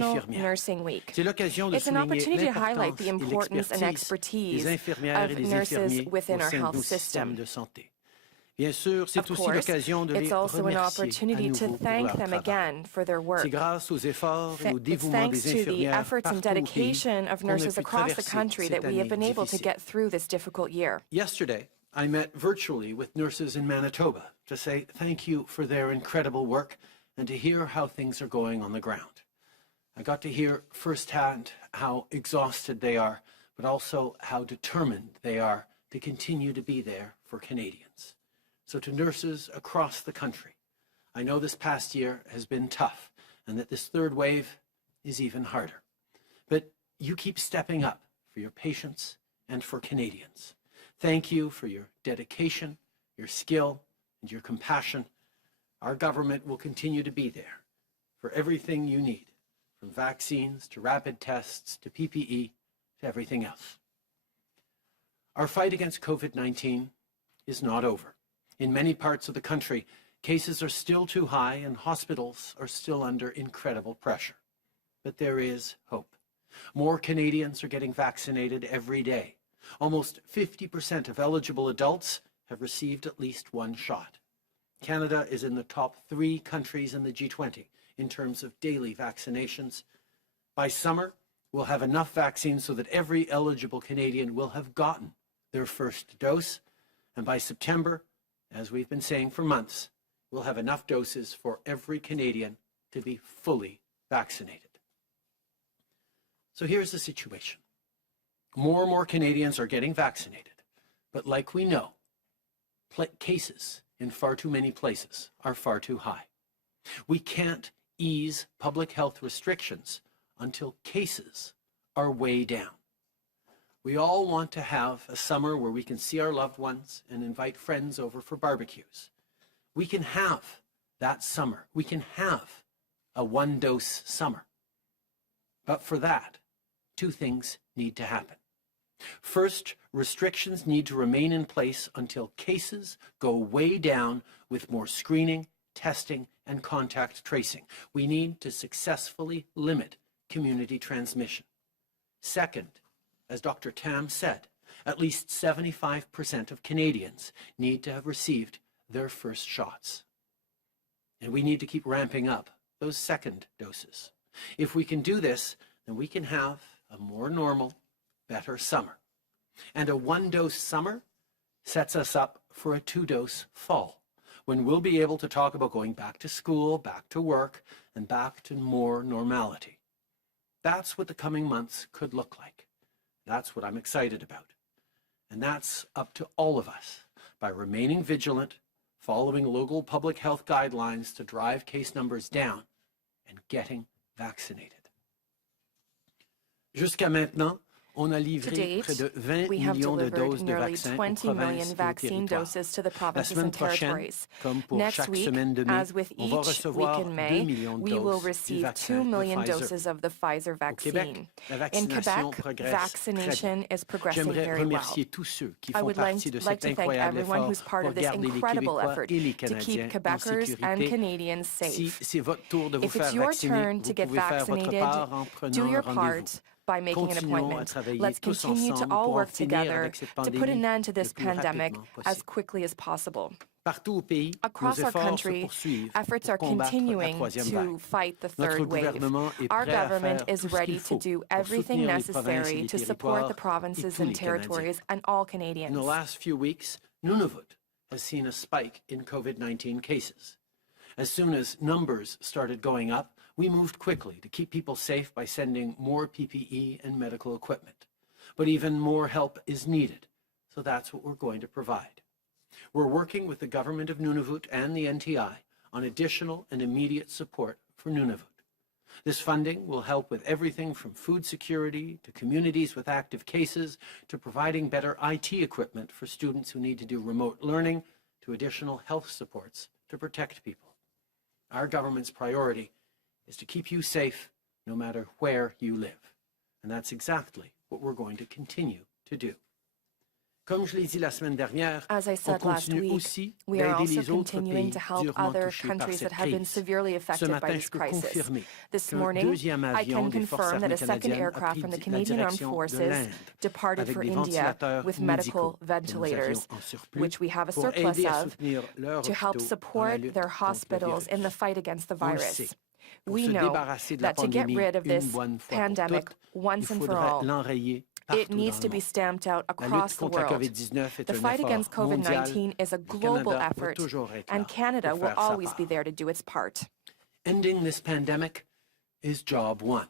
National Nursing Week. It's an opportunity to highlight the importance and expertise of nurses within our health system. Of course, it's also an opportunity to thank them again for their work. It's thanks to the efforts and dedication of nurses across the country that we have been able to get through this difficult year. Yesterday, I met virtually with nurses in Manitoba to say thank you for their incredible work and to hear how things are going on the ground. I got to hear firsthand how exhausted they are, but also how determined they are to continue to be there for Canadians. So to nurses across the country, I know this past year has been tough and that this third wave is even harder. But you keep stepping up for your patients and for Canadians. Thank you for your dedication, your skill, and your compassion. Our government will continue to be there for everything you need, from vaccines to rapid tests to PPE to everything else. Our fight against COVID-19 is not over. In many parts of the country, cases are still too high and hospitals are still under incredible pressure. But there is hope. More Canadians are getting vaccinated every day. Almost 50% of eligible adults have received at least one shot. Canada is in the top 3 countries in the G20 in terms of daily vaccinations. By summer, we'll have enough vaccines so that every eligible Canadian will have gotten their first dose. And by September, as we've been saying for months, we'll have enough doses for every Canadian to be fully vaccinated. So here's the situation. More and more Canadians are getting vaccinated, but like we know, cases in far too many places are far too high. We can't ease public health restrictions until cases are way down. We all want to have a summer where we can see our loved ones and invite friends over for barbecues. We can have that summer. We can have a one-dose summer. But for that, 2 things need to happen. First, restrictions need to remain in place until cases go way down with more screening, testing, and contact tracing. We need to successfully limit community transmission. Second, as Dr. Tam said, at least 75% of Canadians need to have received their first shots. And we need to keep ramping up those second doses. If we can do this, then we can have a more normal, better summer. And a 1-dose summer sets us up for a 2-dose fall, when we'll be able to talk about going back to school, back to work, and back to more normality. That's what the coming months could look like. That's what I'm excited about. And that's up to all of us by remaining vigilant, following local public health guidelines to drive case numbers down, and getting vaccinated. Jusqu'à maintenant, on a livré près de 20 millions de doses de vaccins aux provinces et aux territoires. La semaine prochaine, comme pour chaque semaine de mai, on va recevoir 2 millions de doses du vaccin de Pfizer. Au Québec, la vaccination progresse très bien. J'aimerais remercier tous ceux qui font partie de cet incroyable effort pour garder les Québécois et les Canadiens en sécurité. Si c'est votre tour de vous faire vacciner, vous pouvez faire votre part en prenant un rendez-vous. By making an appointment. Let's continue to all work together to put an end to this pandemic as quickly as possible. Across our country, efforts are continuing to fight the third wave. Our government is ready to do everything necessary to support the provinces and territories and all Canadians. In the last few weeks, Nunavut has seen a spike in COVID-19 cases. As soon as numbers started going up, we moved quickly to keep people safe by sending more PPE and medical equipment. But even more help is needed, so that's what we're going to provide. We're working with the government of Nunavut and the NTI on additional and immediate support for Nunavut. This funding will help with everything from food security to communities with active cases to providing better IT equipment for students who need to do remote learning to additional health supports to protect people. Our government's priority is to keep you safe no matter where you live. And that's exactly what we're going to continue to do. Comme je l'ai dit la semaine dernière, As I on said last continue week, aussi we are d'aider also les autres continuing pays to help durement other touchés par countries cette that have been crise. severely Ce affected by matin, this je peux crisis. confirmer This qu'un morning, deuxième I avion can des forces confirm that armées a second canadiennes a aircraft pris from the la Canadian Armed direction de Forces l'Inde departed avec for des India ventilateurs with médicaux medical que nous avions ventilators, en surplus which we have a pour surplus aider à of, soutenir leurs to help hôpitaux dans la support lutte their contre le hospitals in the virus. fight against the On le virus. sait. Pour We se know débarrasser de la that to get pandémie rid of une this bonne fois pour pandemic toutes, il once and for faudrait all, l'enrayer it partout needs dans to le be monde. stamped out La across lutte the contre la world. COVID-19 est The un fight effort against mondial. COVID-19 is a Le global Canada va effort, toujours être and là Canada pour will faire sa always be part. there to do its part. Ending this pandemic is job one.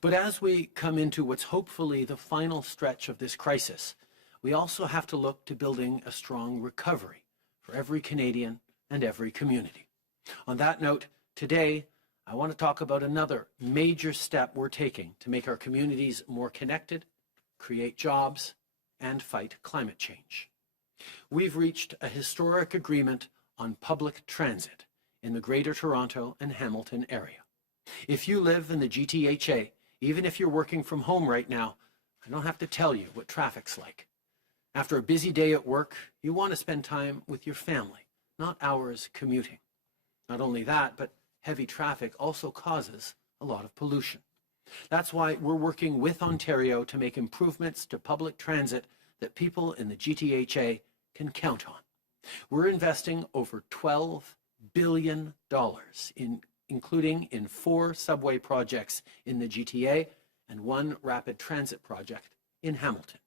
But as we come into what's hopefully the final stretch of this crisis, we also have to look to building a strong recovery for every Canadian and every community. On that note, today, I want to talk about another major step we're taking to make our communities more connected, create jobs, and fight climate change. We've reached a historic agreement on public transit in the Greater Toronto and Hamilton area. If you live in the GTHA, even if you're working from home right now, I don't have to tell you what traffic's like. After a busy day at work, you want to spend time with your family, not hours commuting. Not only that, but heavy traffic also causes a lot of pollution. That's why we're working with Ontario to make improvements to public transit that people in the GTHA can count on. We're investing over $12 billion including in 4 subway projects in the GTA and 1 rapid transit project in Hamilton.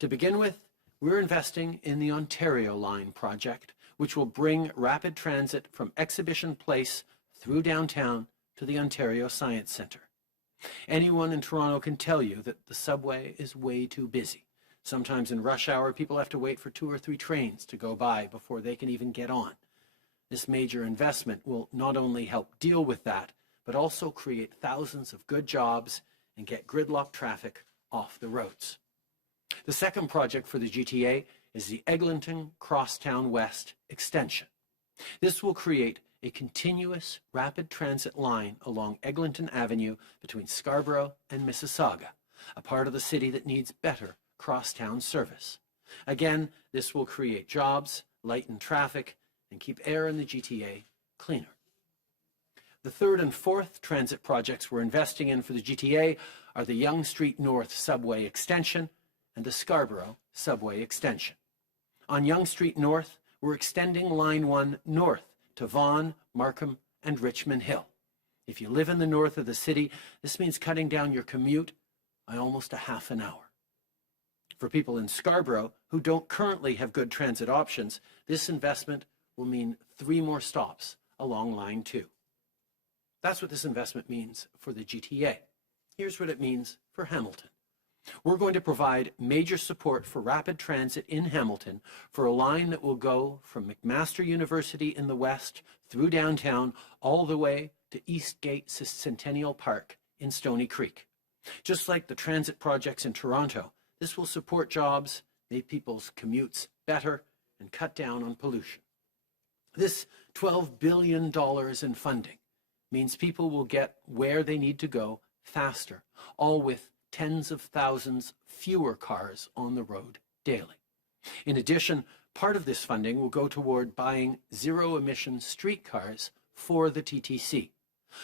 To begin with, we're investing in the Ontario Line project, which will bring rapid transit from Exhibition Place through downtown to the Ontario Science Centre. Anyone in Toronto can tell you that the subway is way too busy. Sometimes in rush hour, people have to wait for 2 or 3 trains to go by before they can even get on. This major investment will not only help deal with that, but also create thousands of good jobs and get gridlock traffic off the roads. The second project for the GTA is the Eglinton Crosstown West Extension. This will create a continuous rapid transit line along Eglinton Avenue between Scarborough and Mississauga, a part of the city that needs better crosstown service. Again, this will create jobs, lighten traffic, and keep air in the GTA cleaner. The third and fourth transit projects we're investing in for the GTA are the Yonge Street North Subway Extension and the Scarborough Subway Extension. On Yonge Street North, we're extending Line 1 north to Vaughan, Markham, and Richmond Hill. If you live in the north of the city, this means cutting down your commute by almost a half an hour. For people in Scarborough who don't currently have good transit options, this investment will mean 3 more stops along Line 2. That's what this investment means for the GTA. Here's what it means for Hamilton. We're going to provide major support for rapid transit in Hamilton for a line that will go from McMaster University in the west through downtown all the way to Eastgate Centennial Park in Stoney Creek. Just like the transit projects in Toronto, this will support jobs, make people's commutes better, and cut down on pollution. This $12 billion in funding means people will get where they need to go faster, all with tens of thousands fewer cars on the road daily. In addition, part of this funding will go toward buying zero-emission streetcars for the TTC.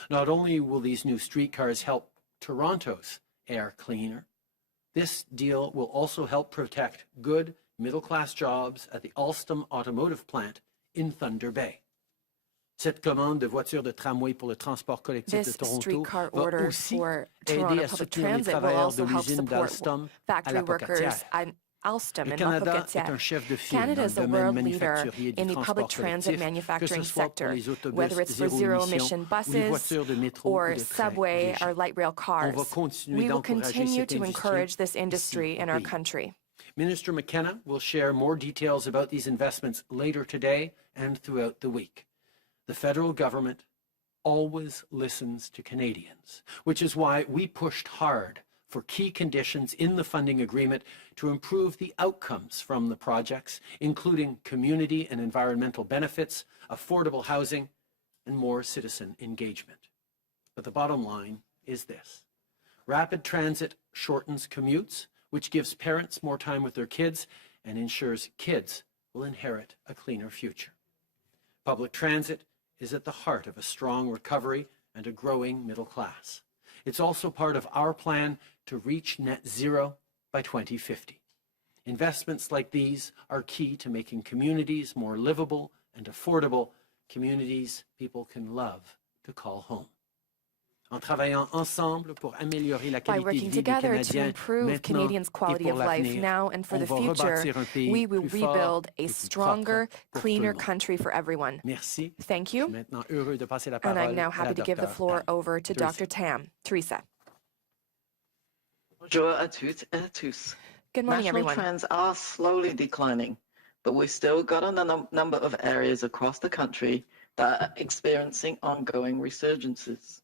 Not only will these new streetcars help Toronto's air cleaner, this deal will also help protect good middle-class jobs at the Alstom automotive plant in Thunder Bay. Cette commande de voitures de tramway pour le transport collectif de Toronto va aussi aider à soutenir les travailleurs de l'usine d'Alstom à la Pocatière. Alstom Le and Canada est un chef de file Canada dans is le a domaine world leader manufacturier du in the public transport transit collectif, que manufacturing ce soit pour sector, les autobus whether it's for zero-emission zéro-émission ou les buses voitures de métro ou or de train subway léger. or light rail cars. On va continuer We will d'encourager continue cette to industrie encourage this ici industry au in our pays. country. Minister McKenna will share more details about these investments later today and throughout the week. The federal government always listens to Canadians, which is why we pushed hard for key conditions in the funding agreement to improve the outcomes from the projects, including community and environmental benefits, affordable housing, and more citizen engagement. But the bottom line is this. Rapid transit shortens commutes, which gives parents more time with their kids and ensures kids will inherit a cleaner future. Public transit is at the heart of a strong recovery and a growing middle class. It's also part of our plan to reach net zero by 2050. Investments like these are key to making communities more livable and affordable, communities people can love to call home. En travaillant ensemble pour améliorer la By qualité de working vie des together to Canadiens improve Canadians' quality of life now and for the future, we will rebuild a stronger, cleaner country for everyone. Merci. Thank you. And I'm now happy to give the floor over to Dr. Tam. Teresa. Bonjour à toutes et à tous. Good morning, National everyone. trends are slowly declining, but we've still got a number of areas across the country that are experiencing ongoing resurgences.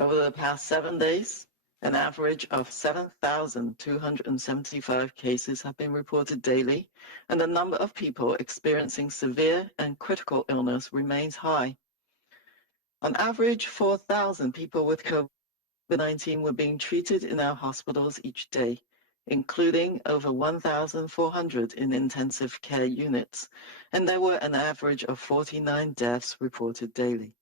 Over the past 7 days, an average of 7,275 cases have been reported daily, and the number of people experiencing severe and critical illness remains high. On average, 4,000 people with COVID-19 were being treated in our hospitals each day, including over 1,400 in intensive care units, and there were an average of 49 deaths reported daily.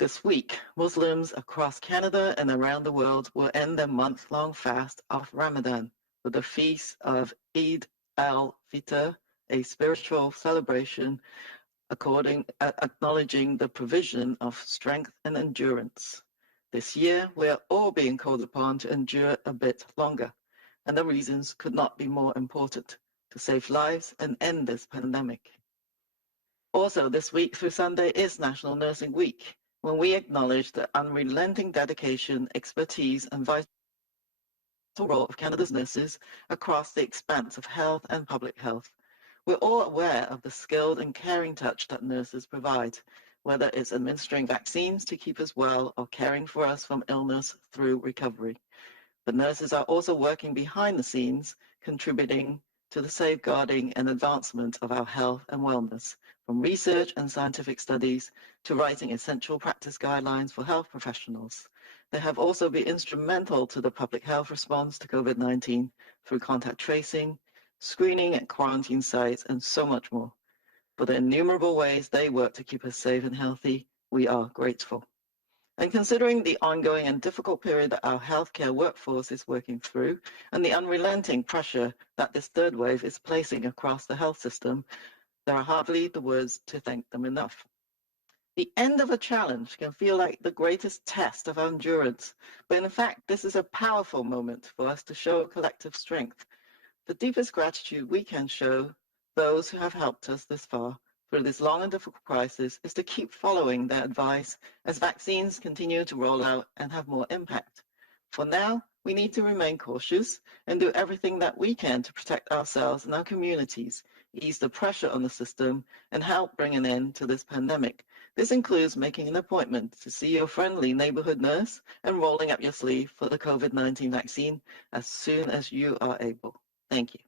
This week, Muslims across Canada and around the world will end their month-long fast of Ramadan with the feast of Eid al-Fitr, a spiritual celebration acknowledging the provision of strength and endurance. This year, we are all being called upon to endure a bit longer, and the reasons could not be more important: to save lives and end this pandemic. Also, this week through Sunday is National Nursing Week, when we acknowledge the unrelenting dedication, expertise, and vital role of Canada's nurses across the expanse of health and public health. We're all aware of the skilled and caring touch that nurses provide, whether it's administering vaccines to keep us well or caring for us from illness through recovery. But nurses are also working behind the scenes, contributing to the safeguarding and advancement of our health and wellness, from research and scientific studies to writing essential practice guidelines for health professionals. They have also been instrumental to the public health response to COVID-19 through contact tracing, screening at quarantine sites, and so much more. For the innumerable ways they work to keep us safe and healthy, we are grateful. And considering the ongoing and difficult period that our healthcare workforce is working through, and the unrelenting pressure that this third wave is placing across the health system, there are hardly the words to thank them enough. The end of a challenge can feel like the greatest test of our endurance, but in fact, this is a powerful moment for us to show collective strength. The deepest gratitude we can show those who have helped us this far through this long and difficult crisis is to keep following their advice as vaccines continue to roll out and have more impact. For now, we need to remain cautious and do everything that we can to protect ourselves and our communities, ease the pressure on the system, and help bring an end to this pandemic. This includes making an appointment to see your friendly neighborhood nurse and rolling up your sleeve for the COVID-19 vaccine as soon as you are able. Thank you.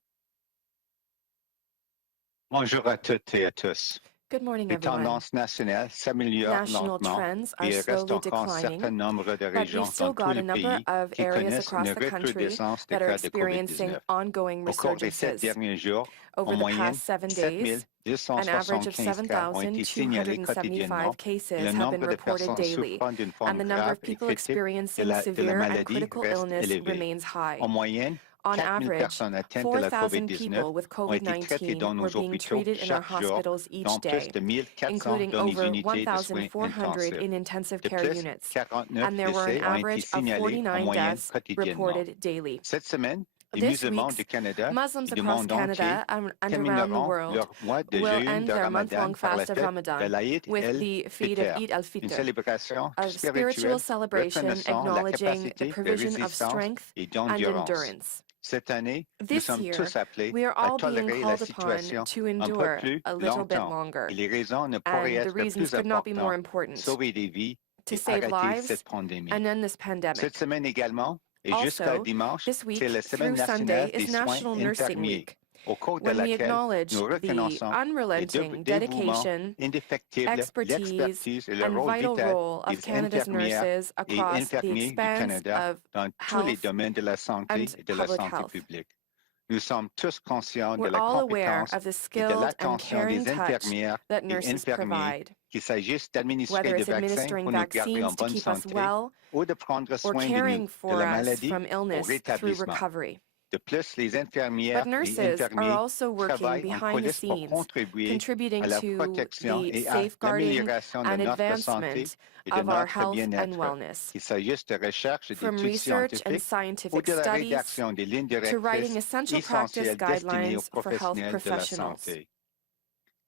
Bonjour à toutes et à tous. Good morning, Les everyone. tendances nationales s'améliorent National lentement trends are et il reste slowly encore un certain declining, nombre de but régions we've still dans tout got a le number pays of qui areas connaissent across une the country recrudescence des that are cas de experiencing COVID-19. ongoing Au cours des 7 resurgences. derniers jours, Over en the moyenne, past 7 days, an average of 7,275 cas ont été signalés quotidiennement 7,275 cases et le have been nombre de reported personnes daily, souffrant d'une and forme the number grave of et people critique experiencing de la severe and maladie critical reste illness élevé. remains high. En moyenne, On 4 000 average, personnes atteintes de la 4,000 COVID-19 people with ont été traitées dans COVID-19 were nos being hôpitaux treated in our chaque jour, hospitals each dont plus day, de 1 400 including dans les over unités de soins 1,400 intensifs. in intensive De care plus, units, 49 and there were an décès ont été average of signalés en 49 moyenne deaths quotidiennement. reported daily. Cette semaine, les This musulmans week, du Canada Muslims et du across monde entier Canada and around the termineront world leur mois de will jeûne end de their Ramadan month-long par la fast of fête de Ramadan l'Aïd with the feast of el-Fitr, Eid une al-Fitr, célébration a spiritual spirituelle celebration reconnaissant la acknowledging the capacité de provision of résistance strength et and d'endurance. endurance. Cette année, nous This sommes year, tous appelés we are à all being tolérer la called upon situation to un peu endure plus a little bit longtemps longer, et les raisons ne pourraient and the être reasons plus could not be more importantes. important: Sauver des vies to et save arrêter lives cette pandémie. and end this pandemic. Cette semaine également, et jusqu'à Also, dimanche, this week c'est la Semaine through Sunday nationale des is soins National Nursing infirmiers. Week, when we acknowledge the unrelenting dedication, expertise, and vital role of Canada's nurses across the expanse of health and public health. We're all aware of the skilled and caring touch that nurses provide, whether it's administering vaccines to keep us well or caring for us from illness through recovery. But nurses are also working behind the scenes, contributing to the safeguarding and advancement of our health and wellness. From research and scientific studies to writing essential practice guidelines for health professionals.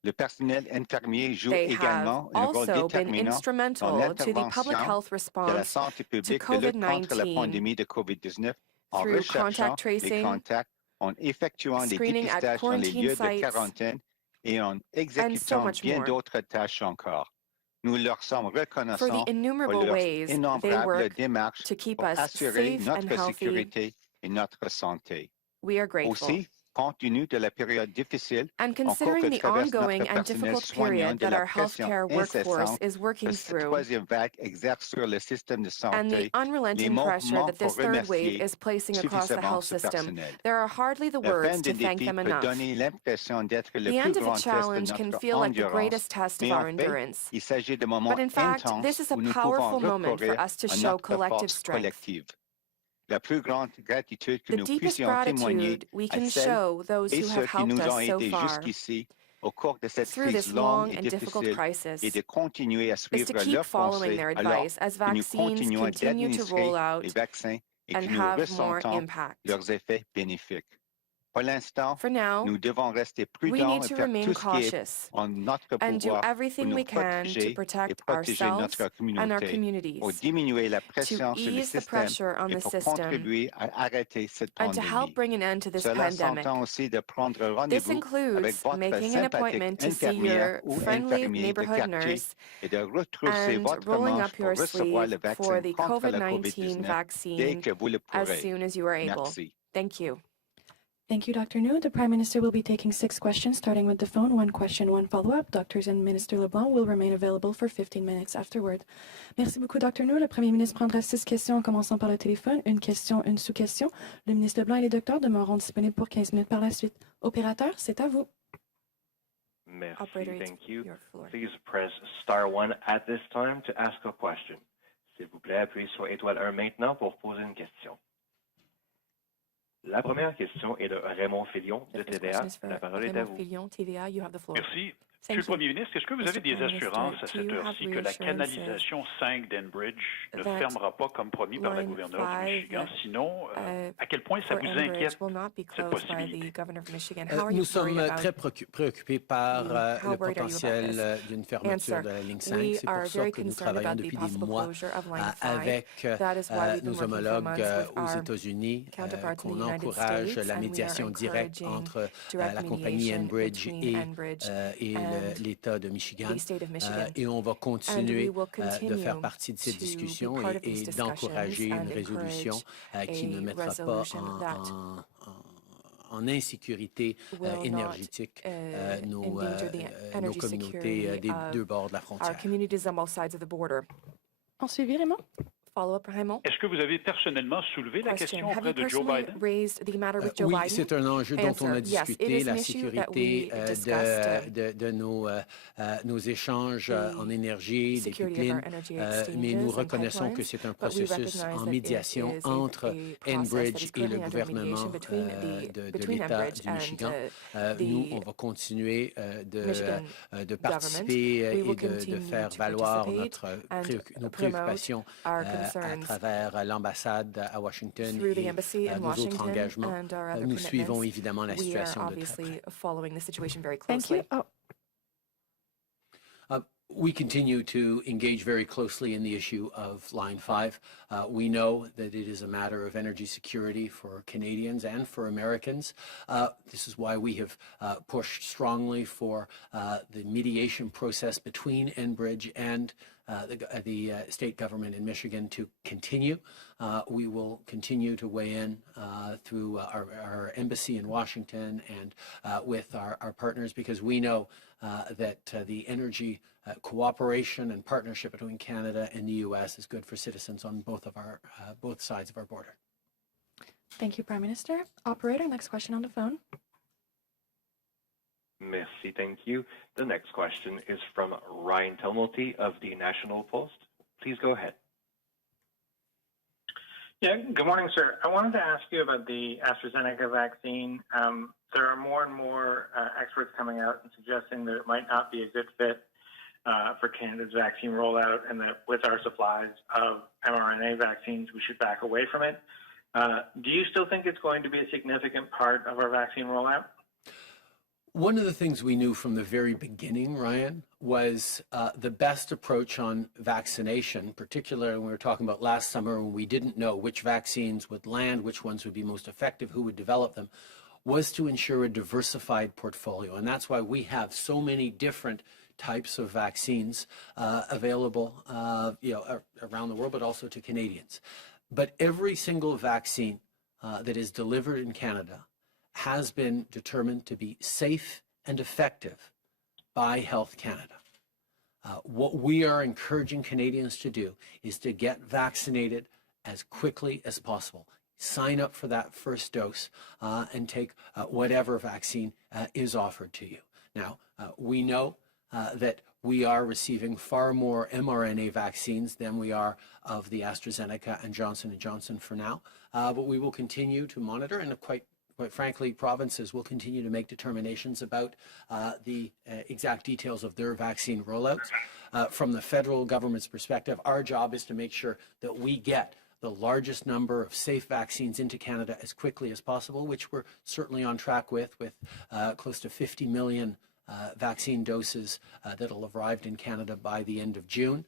They have also been instrumental to the public health response to COVID-19 through contact tracing, screening at quarantine sites, and so much more. For the innumerable ways they work to keep us safe and healthy, we are grateful. And considering the ongoing and difficult period that our healthcare workforce is working through, and the unrelenting pressure that this third wave is placing across the health system, there are hardly the words to thank them enough. The end of a challenge can feel like the greatest test of our endurance. But in fact, this is a powerful moment for us to show collective strength. The deepest gratitude we can show those who have helped us so far through this long and difficult crisis is to keep following their advice as vaccines continue to roll out and have more impact. For now, we need to remain cautious and do everything we can to protect ourselves and our communities, to ease the pressure on the system, and to help bring an end to this pandemic. This includes making an appointment to see your friendly neighborhood nurse and rolling up your sleeve for the COVID-19 vaccine as soon as you are able. Thank you. Thank you, Dr. New. The Prime Minister will be taking 6 questions, starting with the phone. 1 question, 1 follow-up. Doctors and Minister Leblanc will remain available for 15 minutes afterward. Merci beaucoup, Dr. New. Le Premier ministre prendra 6 questions en commençant par le téléphone. 1 question, 1 sous-question. Le ministre Leblanc et les docteurs demeureront disponibles pour 15 minutes par la suite. Opérateur, c'est à vous. Merci. Thank you. Please press *1 at this time to ask a question. S'il vous plaît, appuyez sur étoile 1 maintenant pour poser une question. La première question est de Raymond Filion de TVA. La parole est à vous. Merci. Monsieur le Premier ministre, est-ce que vous avez des assurances à cette heure-ci que la canalisation 5 d'Enbridge ne fermera pas comme promis par la gouverneure du Michigan? Sinon, à quel point ça vous inquiète, cette possibilité? Nous sommes très préoccupés par le potentiel d'une fermeture de la ligne 5. C'est pour ça que nous travaillons depuis des mois avec nos homologues aux États-Unis, qu'on encourage la médiation directe entre la compagnie Enbridge et l'État de Michigan. Et on va continuer de faire partie de ces discussions et d'encourager une résolution qui ne mettra pas en insécurité énergétique nos communautés des 2 bords de la frontière. En suivi, Raymond? Est-ce que vous avez personnellement soulevé la question auprès de Joe Biden? Oui, c'est un enjeu dont on a discuté, la sécurité de nos échanges en énergie, des pipelines, mais nous reconnaissons que c'est un processus en médiation entre Enbridge et le gouvernement de l'État du Michigan. Nous, on va continuer de participer et de faire valoir nos préoccupations à travers l'ambassade à Washington et nos autres engagements. Nous suivons évidemment la situation de très près. Thank you. We continue to engage very closely in the issue of Line 5. We know that it is a matter of energy security for Canadians and for Americans. This is why we have pushed strongly for the mediation process between Enbridge and the state government in Michigan to continue. We will continue to weigh in through our embassy in Washington and with our partners, because we know that the energy cooperation and partnership between Canada and the U.S. is good for citizens on both sides of our border. Thank you, Prime Minister. Operator, next question on the phone. Merci, thank you. The next question is from Ryan Tumulty of the National Post. Please go ahead. Yeah, good morning, sir. I wanted to ask you about the AstraZeneca vaccine. There are more and more experts coming out and suggesting that it might not be a good fit for Canada's vaccine rollout, and that with our supplies of mRNA vaccines, we should back away from it. Do you still think it's going to be a significant part of our vaccine rollout? One of the things we knew from the very beginning, Ryan, was the best approach on vaccination, particularly when we were talking about last summer when we didn't know which vaccines would land, which ones would be most effective, who would develop them, was to ensure a diversified portfolio. And that's why we have so many different types of vaccines available around the world, but also to Canadians. But every single vaccine that is delivered in Canada has been determined to be safe and effective by Health Canada. What we are encouraging Canadians to do is to get vaccinated as quickly as possible. Sign up for that first dose and take whatever vaccine is offered to you. Now, we know that we are receiving far more mRNA vaccines than we are of the AstraZeneca and Johnson & Johnson for now, but we will continue to monitor, and quite frankly, provinces will continue to make determinations about the exact details of their vaccine rollouts. From the federal government's perspective, our job is to make sure that we get the largest number of safe vaccines into Canada as quickly as possible, which we're certainly on track with close to 50 million vaccine doses that will have arrived in Canada by the end of June,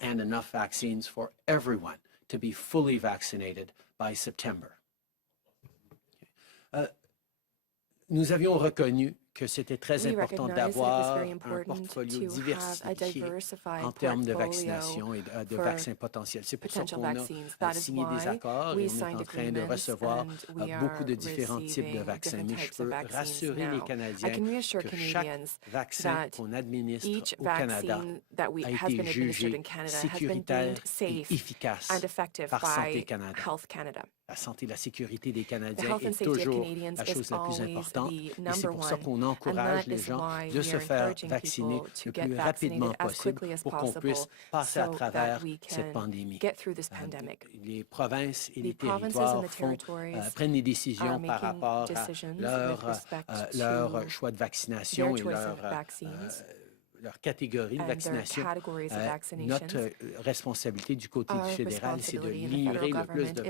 and enough vaccines for everyone to be fully vaccinated by September. Nous avions reconnu que c'était très important d'avoir un portfolio diversifié en termes de vaccination et de vaccins potentiels. C'est pour ça qu'on a signé des accords et on est en train de recevoir beaucoup de différents types de vaccins. Mais je peux rassurer les Canadiens que chaque vaccin qu'on administre au Canada a été jugé sécuritaire et efficace par Santé Canada. La santé et la sécurité des Canadiens est toujours la chose la plus importante. Et c'est pour ça qu'on encourage les gens de se faire vacciner le plus rapidement possible pour qu'on puisse passer à travers cette pandémie. Les provinces et les territoires prennent des décisions par rapport à leur choix de vaccination et leur catégorie de vaccination. Notre responsabilité du côté du fédéral, c'est de livrer le plus de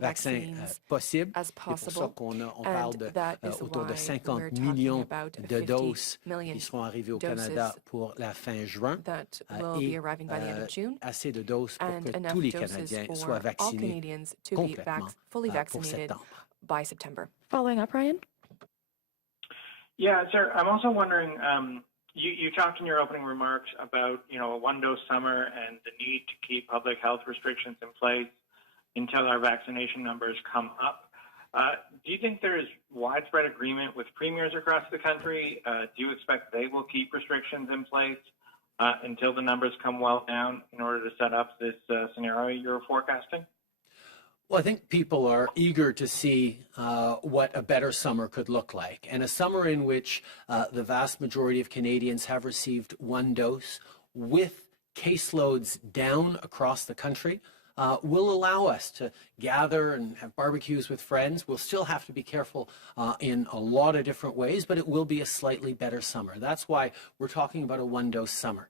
vaccins possible. C'est pour ça qu'on parle autour de 50 millions de doses qui seront arrivées au Canada pour la fin juin et assez de doses pour que tous les Canadiens soient vaccinés complètement pour septembre. Following up, Ryan? Yeah, sir, I'm also wondering, You talked in your opening remarks about, a one-dose summer and the need to keep public health restrictions in place until our vaccination numbers come up. Do you think there is widespread agreement with premiers across the country? Do you expect they will keep restrictions in place until the numbers come well down in order to set up this scenario you're forecasting? Well, I think people are eager to see what a better summer could look like, and a summer in which the vast majority of Canadians have received one dose with caseloads down across the country will allow us to gather and have barbecues with friends. We'll still have to be careful in a lot of different ways, but it will be a slightly better summer. That's why we're talking about a one-dose summer.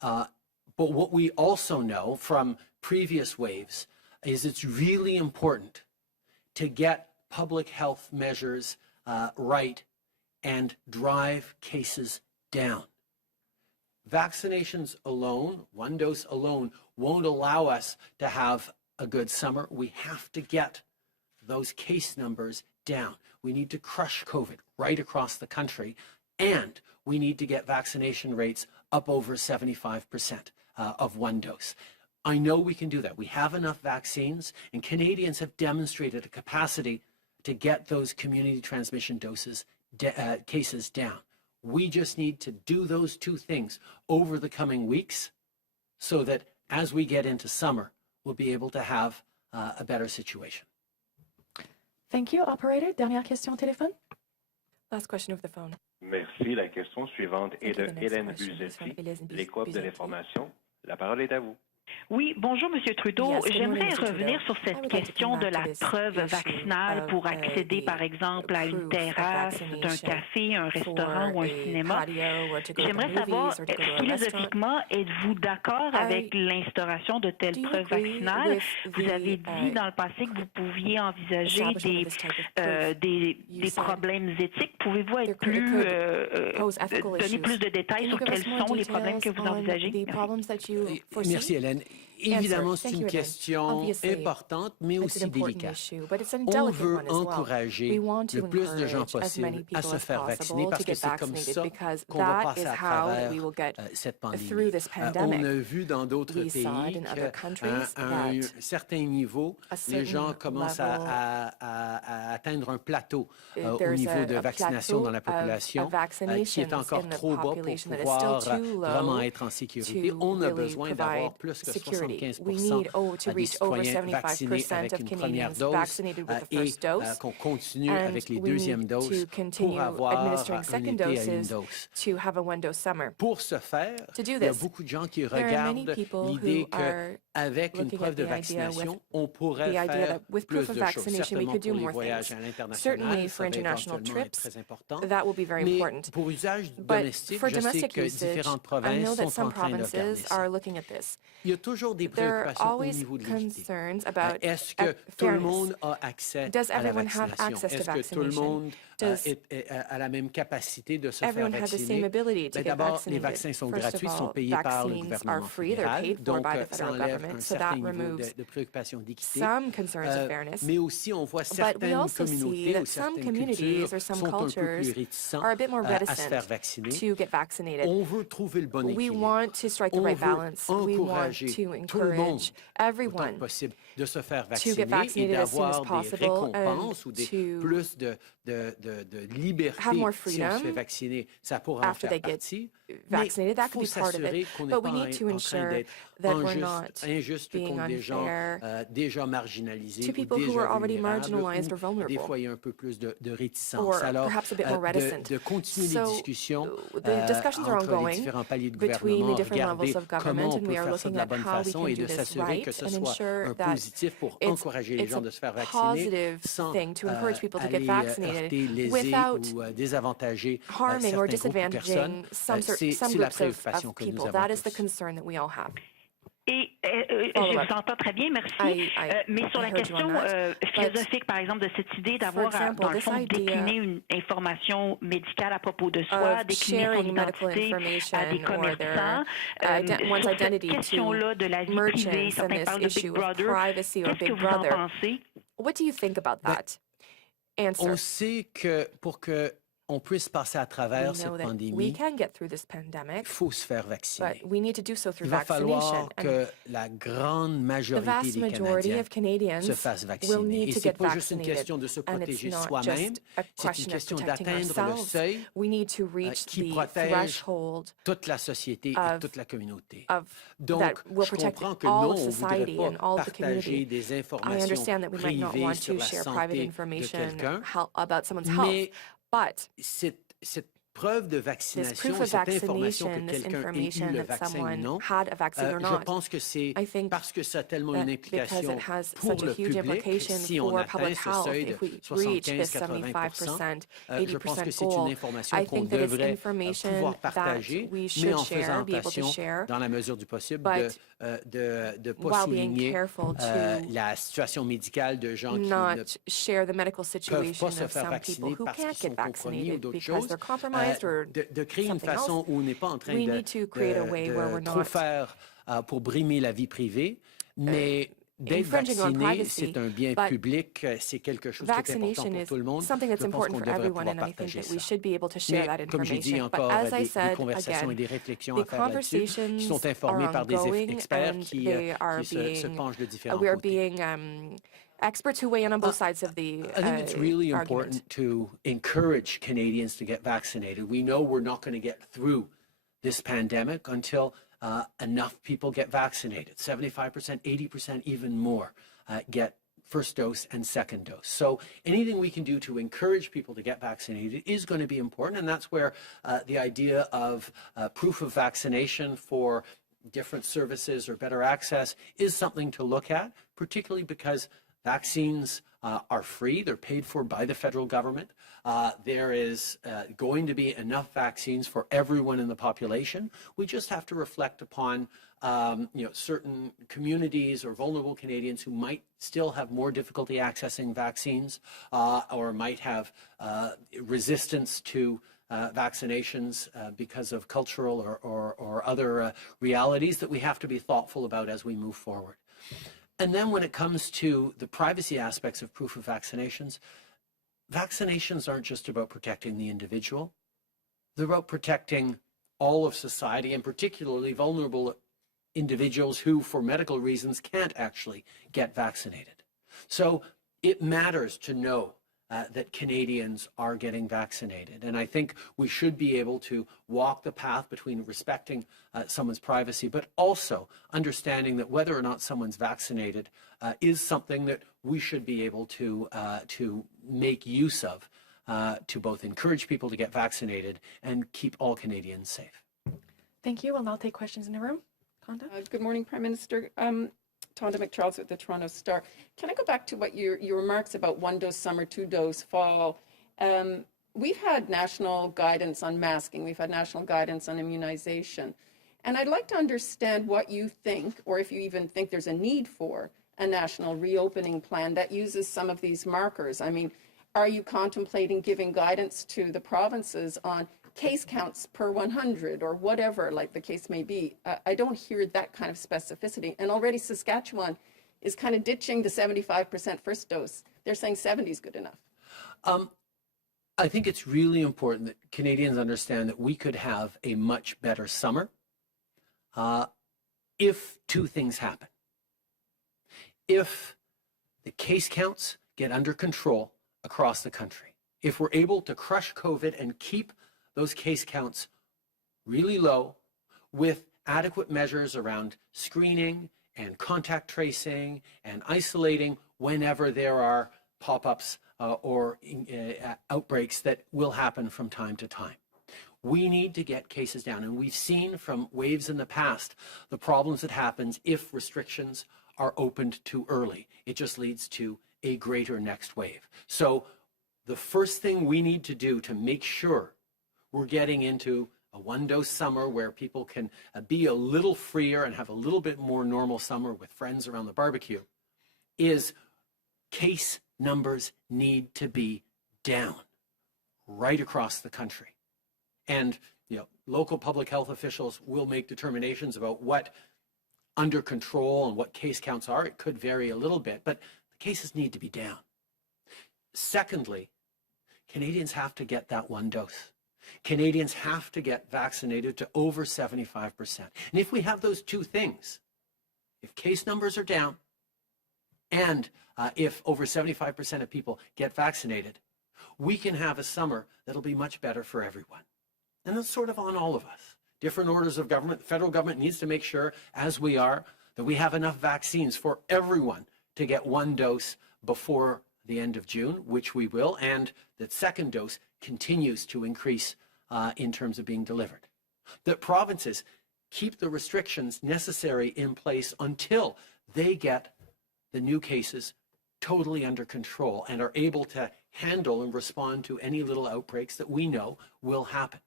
But what we also know from previous waves is it's really important to get public health measures right and drive cases down. Vaccinations alone, one dose alone, won't allow us to have a good summer. We have to get those case numbers down. We need to crush COVID right across the country, and we need to get vaccination rates up over 75%. of one dose. I know we can do that. We have enough vaccines, and Canadians have demonstrated a capacity to get those community transmission cases down. We just need to do those two things over the coming weeks so that as we get into summer, we'll be able to have a better situation. Thank you. Operator, dernière question au téléphone. Last question over the phone. Merci. La question suivante est de Hélène Buzetti, l'Écope de l'information. La parole est à vous. Oui, bonjour, Monsieur Trudeau. J'aimerais revenir sur cette question de la preuve vaccinale pour accéder, par exemple, à une terrasse d'un café, un restaurant ou un cinéma. J'aimerais savoir, philosophiquement, êtes-vous d'accord avec l'instauration de telles preuves vaccinales? Vous avez dit dans le passé que vous pouviez envisager des problèmes éthiques. Pouvez-vous être donner plus de détails sur quels sont les problèmes que vous envisagez? Merci, Hélène. Évidemment, c'est une question importante, mais aussi délicate. On veut encourager le plus de gens possible à se faire vacciner parce que c'est comme ça qu'on va passer à travers cette pandémie. On a vu dans d'autres pays qu'à un certain niveau, les gens commencent à atteindre un plateau au niveau de vaccination dans la population qui est encore trop bas pour pouvoir vraiment être en sécurité. On a besoin d'avoir plus que 75% des citoyens vaccinés avec une première dose et qu'on continue avec les deuxièmes doses pour avoir un été à une dose. Pour ce faire, il y a beaucoup de gens qui regardent l'idée qu'avec une preuve de vaccination, on pourrait faire plus de choses. Certainement pour les voyages à l'international, ça va éventuellement être très important. Mais pour usage domestique, je sais que différentes provinces sont en train de regarder ça. Il y a toujours des préoccupations au niveau de l'équité. Est-ce que tout le monde a accès à la vaccination? Est-ce que tout le monde a la même capacité de se faire vacciner? D'abord, les vaccins sont gratuits, sont payés par le gouvernement fédéral, donc ça enlève un certain niveau de préoccupation d'équité. Mais aussi, on voit certaines communautés ou certaines cultures sont un peu plus réticents à se faire vacciner. On veut trouver le bon équilibre. On veut encourager tout le monde, autant que possible, de se faire vacciner et d'avoir des récompenses ou plus de liberté si on se fait vacciner. Ça pourra en faire partie. Mais il faut s'assurer qu'on n'est pas en train d'être injuste contre des gens déjà marginalisés ou déjà vulnérables, où des fois il y a un peu plus de réticence. Alors, de continuer les discussions entre les différents paliers de gouvernement, regarder comment on peut faire ça de la bonne façon et de s'assurer que ce soit un positif pour encourager les gens de se faire vacciner sans aller heurter, léser ou désavantager certains groupes de personnes. C'est la préoccupation que nous avons tous. Et je vous entends très bien, merci. Mais sur la question philosophique, par exemple, de cette idée d'avoir, dans le fond, décliner une information médicale à propos de soi, décliner son identité à des commerçants, sur cette question-là de la vie privée, certains parlent de Big Brother, qu'est-ce que vous en pensez? On sait que pour qu'on puisse passer à travers cette pandémie, il faut se faire vacciner. Il va falloir que la grande majorité des Canadiens se fassent vacciner. Et ce n'est pas juste une question de se protéger soi-même, c'est une question d'atteindre le seuil qui protège toute la société et toute la communauté. Donc, je comprends que non, on ne voudrait pas partager des informations privées sur la santé de quelqu'un, mais cette preuve de vaccination, cette information que quelqu'un ait eu le vaccin ou non, je pense que c'est parce que ça a tellement une implication pour le public, si on atteint ce seuil de 75-80%, je pense que c'est une information qu'on devrait pouvoir partager, mais en faisant attention, dans la mesure du possible, de ne pas souligner la situation médicale de gens qui ne peuvent pas se faire vacciner parce qu'ils sont compromis ou d'autres choses. De créer une façon où on n'est pas en train de trop faire pour brimer la vie privée, mais d'être vacciné, c'est un bien public, c'est quelque chose qui est important pour tout le monde. Something that's Je pense important qu'on for devrait everyone, pouvoir and I think partager that we ça. should be able to share that Mais comme j'ai dit information. But encore, as I des said, conversations et again, des réflexions the à faire là-dessus, qui conversations sont are informés par des ongoing, experts and qui they are se penchent de différents we are côtés. being experts who weigh in on both sides of the I think it's really argument. important to encourage Canadians to get vaccinated. We know we're not going to get through this pandemic until enough people get vaccinated. 75%, 80%, even more get first dose and second dose. So anything we can do to encourage people to get vaccinated is going to be important, and that's where the idea of proof of vaccination for different services or better access is something to look at, particularly because vaccines are free. They're paid for by the federal government. There is going to be enough vaccines for everyone in the population. We just have to reflect upon certain communities or vulnerable Canadians who might still have more difficulty accessing vaccines or might have resistance to vaccinations because of cultural or other realities that we have to be thoughtful about as we move forward. And then when it comes to the privacy aspects of proof of vaccinations, vaccinations aren't just about protecting the individual. They're about protecting all of society, and particularly vulnerable individuals who, for medical reasons, can't actually get vaccinated. So it matters to know that Canadians are getting vaccinated. And I think we should be able to walk the path between respecting someone's privacy, but also understanding that whether or not someone's vaccinated is something that we should be able to make use of to both encourage people to get vaccinated and keep all Canadians safe. Thank you. We'll now take questions in the room. Conda? Good morning, Prime Minister. Tonda McCharles with the Toronto Star. Can I go back to what your remarks about one-dose summer, two-dose fall? We've had national guidance on masking. We've had national guidance on immunization. And I'd like to understand what you think, or if you even think there's a need for a national reopening plan that uses some of these markers. I mean, are you contemplating giving guidance to the provinces on case counts per 100 or whatever, like the case may be? I don't hear that kind of specificity. And already Saskatchewan is kind of ditching the 75% first dose. They're saying 70 is good enough. I think it's really important that Canadians understand that we could have a much better summer if two things happen. If the case counts get under control across the country, if we're able to crush COVID and keep those case counts really low with adequate measures around screening and contact tracing and isolating whenever there are pop-ups or outbreaks that will happen from time to time. We need to get cases down, and we've seen from waves in the past the problems that happens if restrictions are opened too early. It just leads to a greater next wave. So the first thing we need to do to make sure we're getting into a one-dose summer where people can be a little freer and have a little bit more normal summer with friends around the barbecue is case numbers need to be down right across the country. And local public health officials will make determinations about what under control and what case counts are. It could vary a little bit, but the cases need to be down. Secondly, Canadians have to get that one dose. Canadians have to get vaccinated to over 75%. And if we have those two things, if case numbers are down and if over 75% of people get vaccinated, we can have a summer that'll be much better for everyone. And that's sort of on all of us. Different orders of government. The federal government needs to make sure, as we are, that we have enough vaccines for everyone to get one dose before the end of June, which we will, and that second dose continues to increase in terms of being delivered. That provinces keep the restrictions necessary in place until they get the new cases totally under control and are able to handle and respond to any little outbreaks that we know will happen.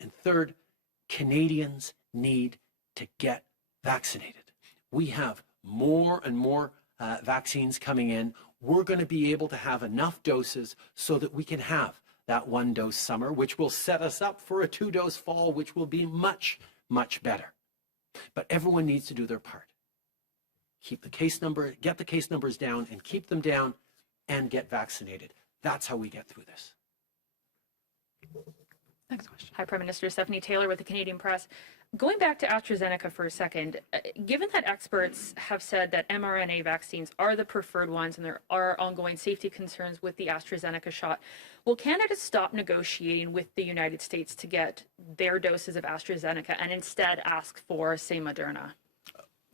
And third, Canadians need to get vaccinated. We have more and more vaccines coming in. We're going to be able to have enough doses so that we can have that one-dose summer, which will set us up for a two-dose fall, which will be much, much better. But everyone needs to do their part. get the case numbers down and keep them down and get vaccinated. That's how we get through this. Next question. Hi, Prime Minister. Stephanie Taylor with the Canadian Press. Going back to AstraZeneca for a second, given that experts have said that mRNA vaccines are the preferred ones and there are ongoing safety concerns with the AstraZeneca shot, will Canada stop negotiating with the United States to get their doses of AstraZeneca and instead ask for, say, Moderna?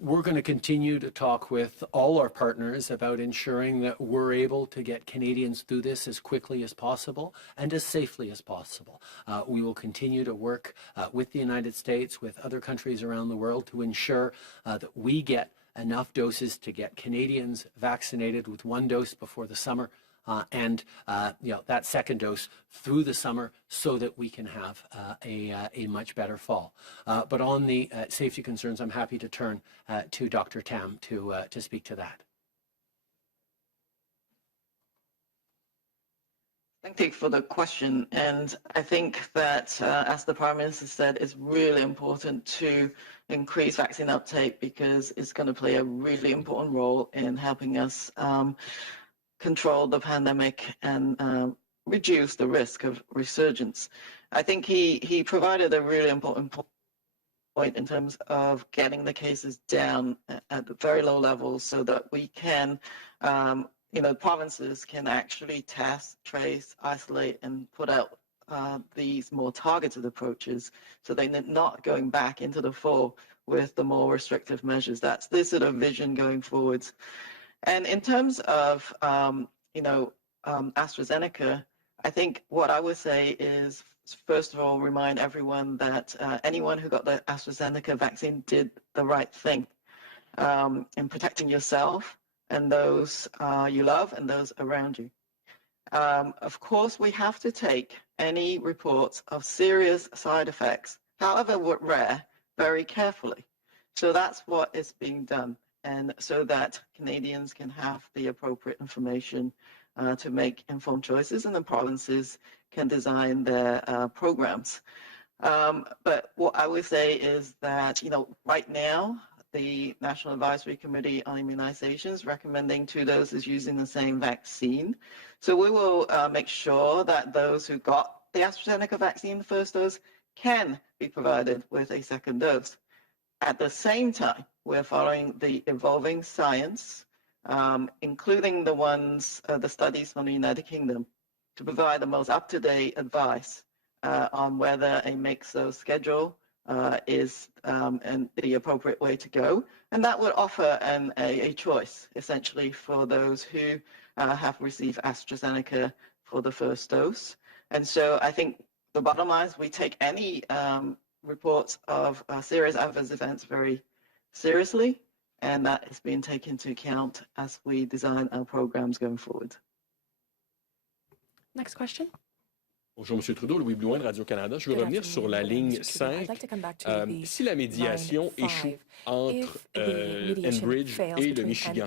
We're going to continue to talk with all our partners about ensuring that we're able to get Canadians through this as quickly as possible and as safely as possible. We will continue to work with the United States, with other countries around the world to ensure that we get enough doses to get Canadians vaccinated with one dose before the summer and that second dose through the summer so that we can have a much better fall. But on the safety concerns, I'm happy to turn to Dr. Tam to speak to that. Thank you for the question. And I think that, as the Prime Minister said, it's really important to increase vaccine uptake because it's going to play a really important role in helping us control the pandemic and reduce the risk of resurgence. I think he provided a really important point in terms of getting the cases down at very low levels so that we can, provinces can actually test, trace, isolate, and put out these more targeted approaches so they're not going back into the fall with the more restrictive measures. That's the sort of vision going forwards. And in terms of, AstraZeneca, I think what I would say is, first of all, remind everyone that anyone who got the AstraZeneca vaccine did the right thing in protecting yourself and those you love and those around you. Of course, we have to take any reports of serious side effects, however rare, very carefully. So that's what is being done. And so that Canadians can have the appropriate information to make informed choices, and the provinces can design their programs. But what I would say is that, right now, the National Advisory Committee on Immunizations recommending 2 doses using the same vaccine. So we will make sure that those who got the AstraZeneca vaccine, the first dose, can be provided with a second dose. At the same time, we're following the evolving science, including the studies from the United Kingdom, to provide the most up-to-date advice on whether a mixed-dose schedule is the appropriate way to go. And that would offer a choice, essentially, for those who have received AstraZeneca for the first dose. And so I think the bottom line is we take any reports of serious adverse events very seriously, and that is being taken into account as we design our programs going forward. Next question. Bonjour, M. Trudeau, Louis Blouin de Radio-Canada. Je veux revenir sur la ligne 5. Si la médiation échoue entre Enbridge et le Michigan,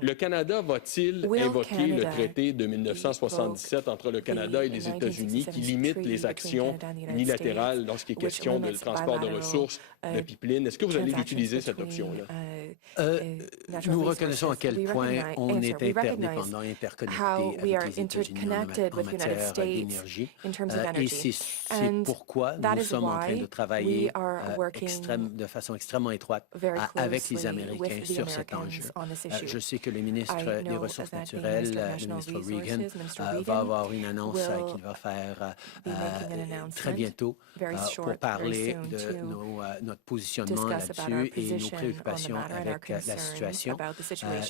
le Canada va-t-il invoquer le traité de 1977 entre le Canada et les États-Unis qui limite les actions unilatérales lorsqu'il est question de transport de ressources, de pipeline? Est-ce que vous allez utiliser cette option-là? Nous reconnaissons à quel point on est interdépendant, interconnecté avec les États-Unis en matière d'énergie. Et c'est pourquoi nous sommes en train de travailler de façon extrêmement étroite avec les Américains sur cet enjeu. Je sais que le ministre des Ressources naturelles, le ministre Regan, va avoir une annonce qu'il va faire très bientôt pour parler de notre positionnement là-dessus et nos préoccupations avec la situation.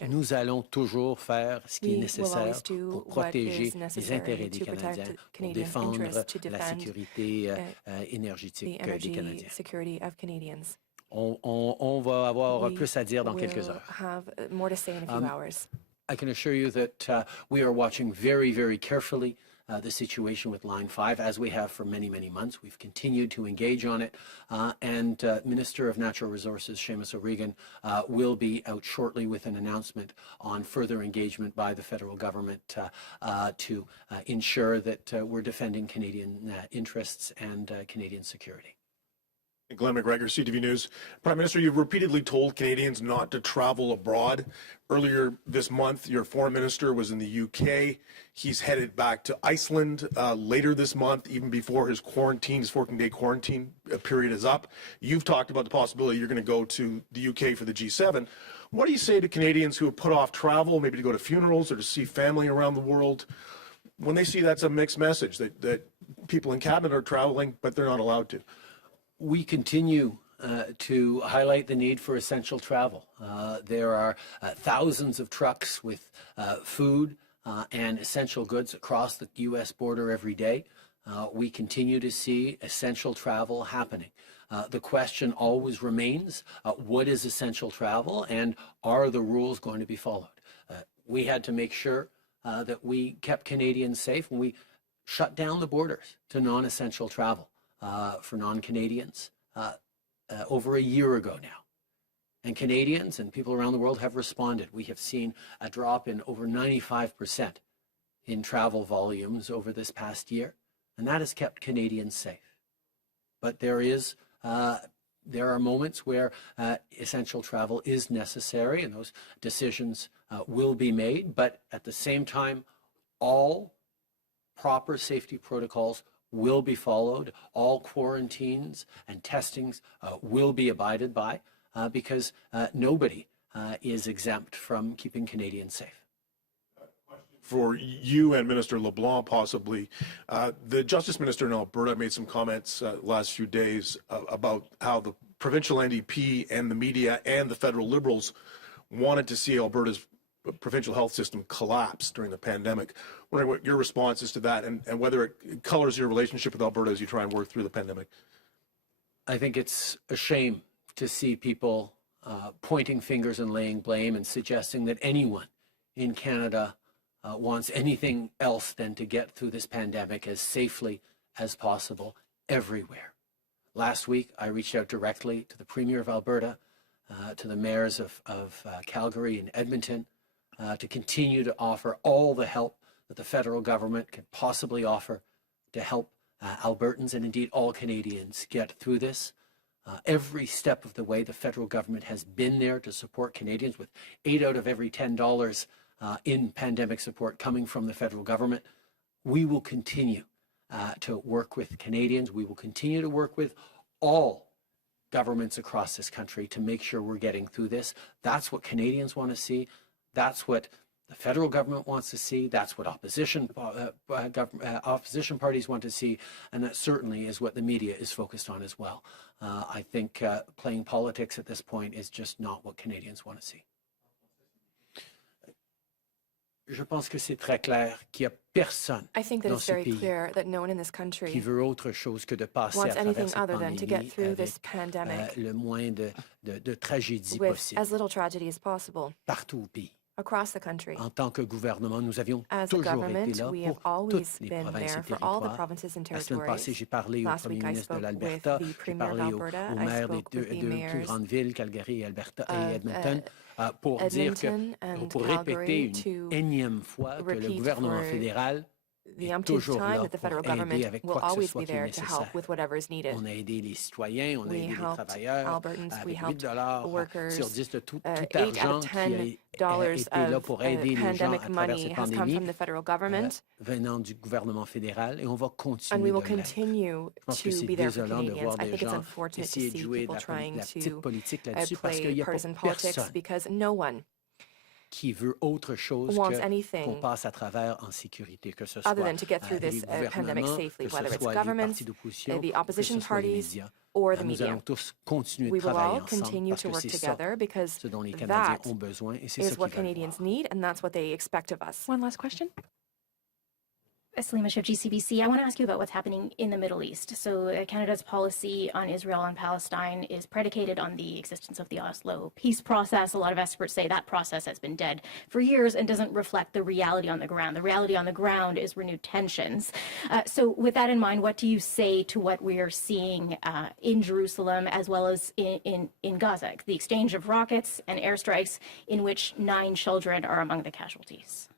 Nous allons toujours faire ce qui est nécessaire pour protéger les intérêts des Canadiens, pour défendre la sécurité énergétique des Canadiens. On va avoir plus à dire dans quelques heures. I can assure you that we are watching very, very carefully the situation with Line 5, as we have for many, many months. We've continued to engage on it, and Minister of Natural Resources, Seamus O'Regan, will be out shortly with an announcement on further engagement by the federal government to ensure that we're defending Canadian interests and Canadian security. Glenn McGregor, CTV News. Prime Minister, you've repeatedly told Canadians not to travel abroad. Earlier this month, your foreign minister was in the UK. He's headed back to Iceland later this month, even before his 14-day quarantine period is up. You've talked about the possibility you're going to go to the UK for the G7. What do you say to Canadians who have put off travel, maybe to go to funerals or to see family around the world, when they see that's a mixed message, that people in cabinet are traveling, but they're not allowed to? We continue to highlight the need for essential travel. There are thousands of trucks with food and essential goods across the U.S. border every day. We continue to see essential travel happening. The question always remains, what is essential travel and are the rules going to be followed? We had to make sure that we kept Canadians safe when we shut down the borders to non-essential travel for non-Canadians over a year ago now. And Canadians and people around the world have responded. We have seen a drop in over 95% in travel volumes over this past year, and that has kept Canadians safe. But there are moments where essential travel is necessary, and those decisions will be made. But at the same time, all proper safety protocols will be followed. All quarantines and testings will be abided by because nobody is exempt from keeping Canadians safe. For you and Minister LeBlanc, possibly, the Justice Minister in Alberta made some comments last few days about how the provincial NDP and the media and the federal Liberals wanted to see Alberta's provincial health system collapse during the pandemic. Wondering what your response is to that and whether it colors your relationship with Alberta as you try and work through the pandemic. I think it's a shame to see people pointing fingers and laying blame and suggesting that anyone in Canada wants anything else than to get through this pandemic as safely as possible everywhere. Last week, I reached out directly to the Premier of Alberta, to the mayors of Calgary and Edmonton, to continue to offer all the help that the federal government can possibly offer to help Albertans and indeed all Canadians get through this. Every step of the way, the federal government has been there to support Canadians, with 8 out of every $10 in pandemic support coming from the federal government. We will continue to work with Canadians. We will continue to work with all governments across this country to make sure we're getting through this. That's what Canadians want to see. That's what the federal government wants to see. That's what opposition parties want to see. And that certainly is what the media is focused on as well. I think playing politics at this point is just not what Canadians want to see. Je pense que c'est très clair qu'il y a personne dans ce pays qui veut autre chose que de passer à travers cette pandémie avec le moins de tragédie possible partout au pays. En tant que gouvernement, nous avions toujours été là pour toutes les provinces et territoires. La semaine passée, j'ai parlé au premier ministre de l'Alberta, j'ai parlé aux maires des deux plus grandes villes, Calgary et Edmonton, pour dire que, pour répéter une énième fois que le gouvernement fédéral est toujours là pour aider avec quoi que ce soit qui est nécessaire. On a aidé les citoyens, on a aidé les travailleurs avec $8 sur 10 de tout argent qui a été là pour aider les gens à travers cette pandémie venant du gouvernement fédéral, et on va continuer de l'aider. Je pense que c'est désolant de voir des gens essayer de jouer de la petite politique là-dessus parce qu'il n'y a pas personne qui veut autre chose que qu'on passe à travers en sécurité, que ce soit les gouvernements, que ce soit les partis d'opposition, que ce soit les médias. Nous allons tous continuer de travailler ensemble parce que c'est ça ce dont les Canadiens ont besoin et c'est ça qu'ils veulent voir. One last question. Salima Shiv, GCBC. I want to ask you about what's happening in the Middle East. So Canada's policy on Israel and Palestine is predicated on the existence of the Oslo peace process. A lot of experts say that process has been dead for years and doesn't reflect the reality on the ground. The reality on the ground is renewed tensions. So with that in mind, what do you say to what we are seeing in Jerusalem as well as in Gaza, the exchange of rockets and airstrikes in which 9 children are among the casualties?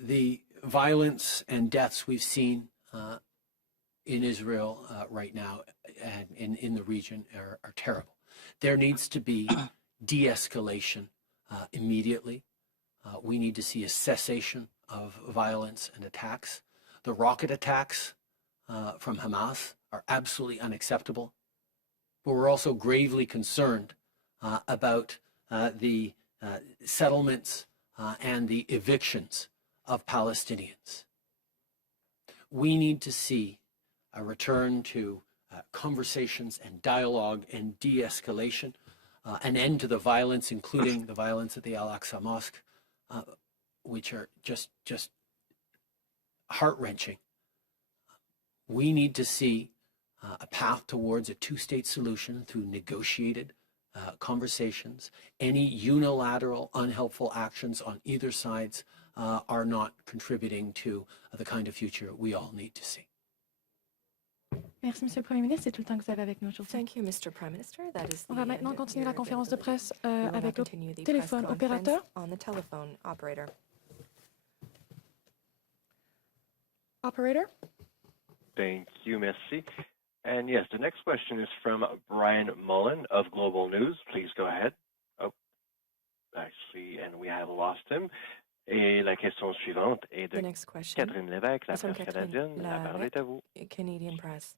The violence and deaths we've seen in Israel right now and in the region are terrible. There needs to be de-escalation immediately. We need to see a cessation of violence and attacks. The rocket attacks from Hamas are absolutely unacceptable. But we're also gravely concerned about the settlements and the evictions of Palestinians. We need to see a return to conversations and dialogue and de-escalation, an end to the violence, including the violence at the Al-Aqsa Mosque, which are just heart-wrenching. We need to see a path towards a two-state solution through negotiated conversations. Any unilateral, unhelpful actions on either sides are not contributing to the kind of future we all need to see. Merci, Monsieur le Premier ministre. C'est tout le temps que vous avez avec nous aujourd'hui. Thank you, Mr. Prime Minister. That is On va maintenant continuer la conférence de presse avec le continue the téléphone press opérateur. conference on the telephone operator. Operator. Thank you, merci. And yes, the next question is from Brian Mullen of Global News. Please go ahead. Oh, actually, and we have lost him. Et la question suivante est de Catherine Lévesque, la presse canadienne. La parole est à vous. Canadian Press.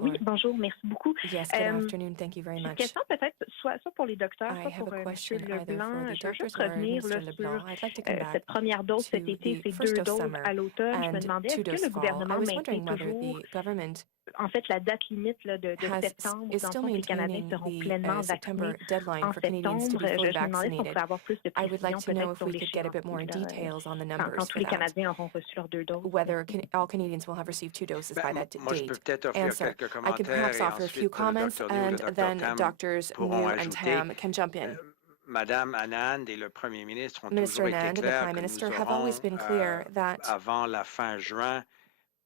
Oui, bonjour, merci beaucoup. Yes, good afternoon. Thank you very much. Question peut-être soit pour les docteurs, I soit have pour a M. question either Leblanc. for the Je veux doctors juste or revenir Mr. là, Leblanc. sur I'd like to come back cette première dose cet to été, the ces first deux of doses summer à l'automne. Je me and demandais, two est-ce que doses le fall. gouvernement I was maintient wondering whether toujours the government en fait la date limite là, de septembre, is dans le still fond, que les Canadiens maintaining seront the pleinement September vaccinés deadline en for Canadians to septembre. be fully Je me demandais si on vaccinated. pouvait avoir plus de I would like précisions to know peut-être if sur we could get a bit more l'échéance, details on the quand numbers tous for les that. Canadiens auront reçu leurs deux doses. Whether all Canadians will have received two doses by that Moi, je peux date. peut-être offrir Answer. quelques I can commentaires perhaps et offer a few ensuite le comments Dr. New et and le Dr. then Tam Doctors pourront New and ajouter. Tam can jump in. Madame Anand et le Premier ministre ont Minister toujours été Anand and the clairs Prime que Minister nous have always aurons, been clear that avant la fin juin,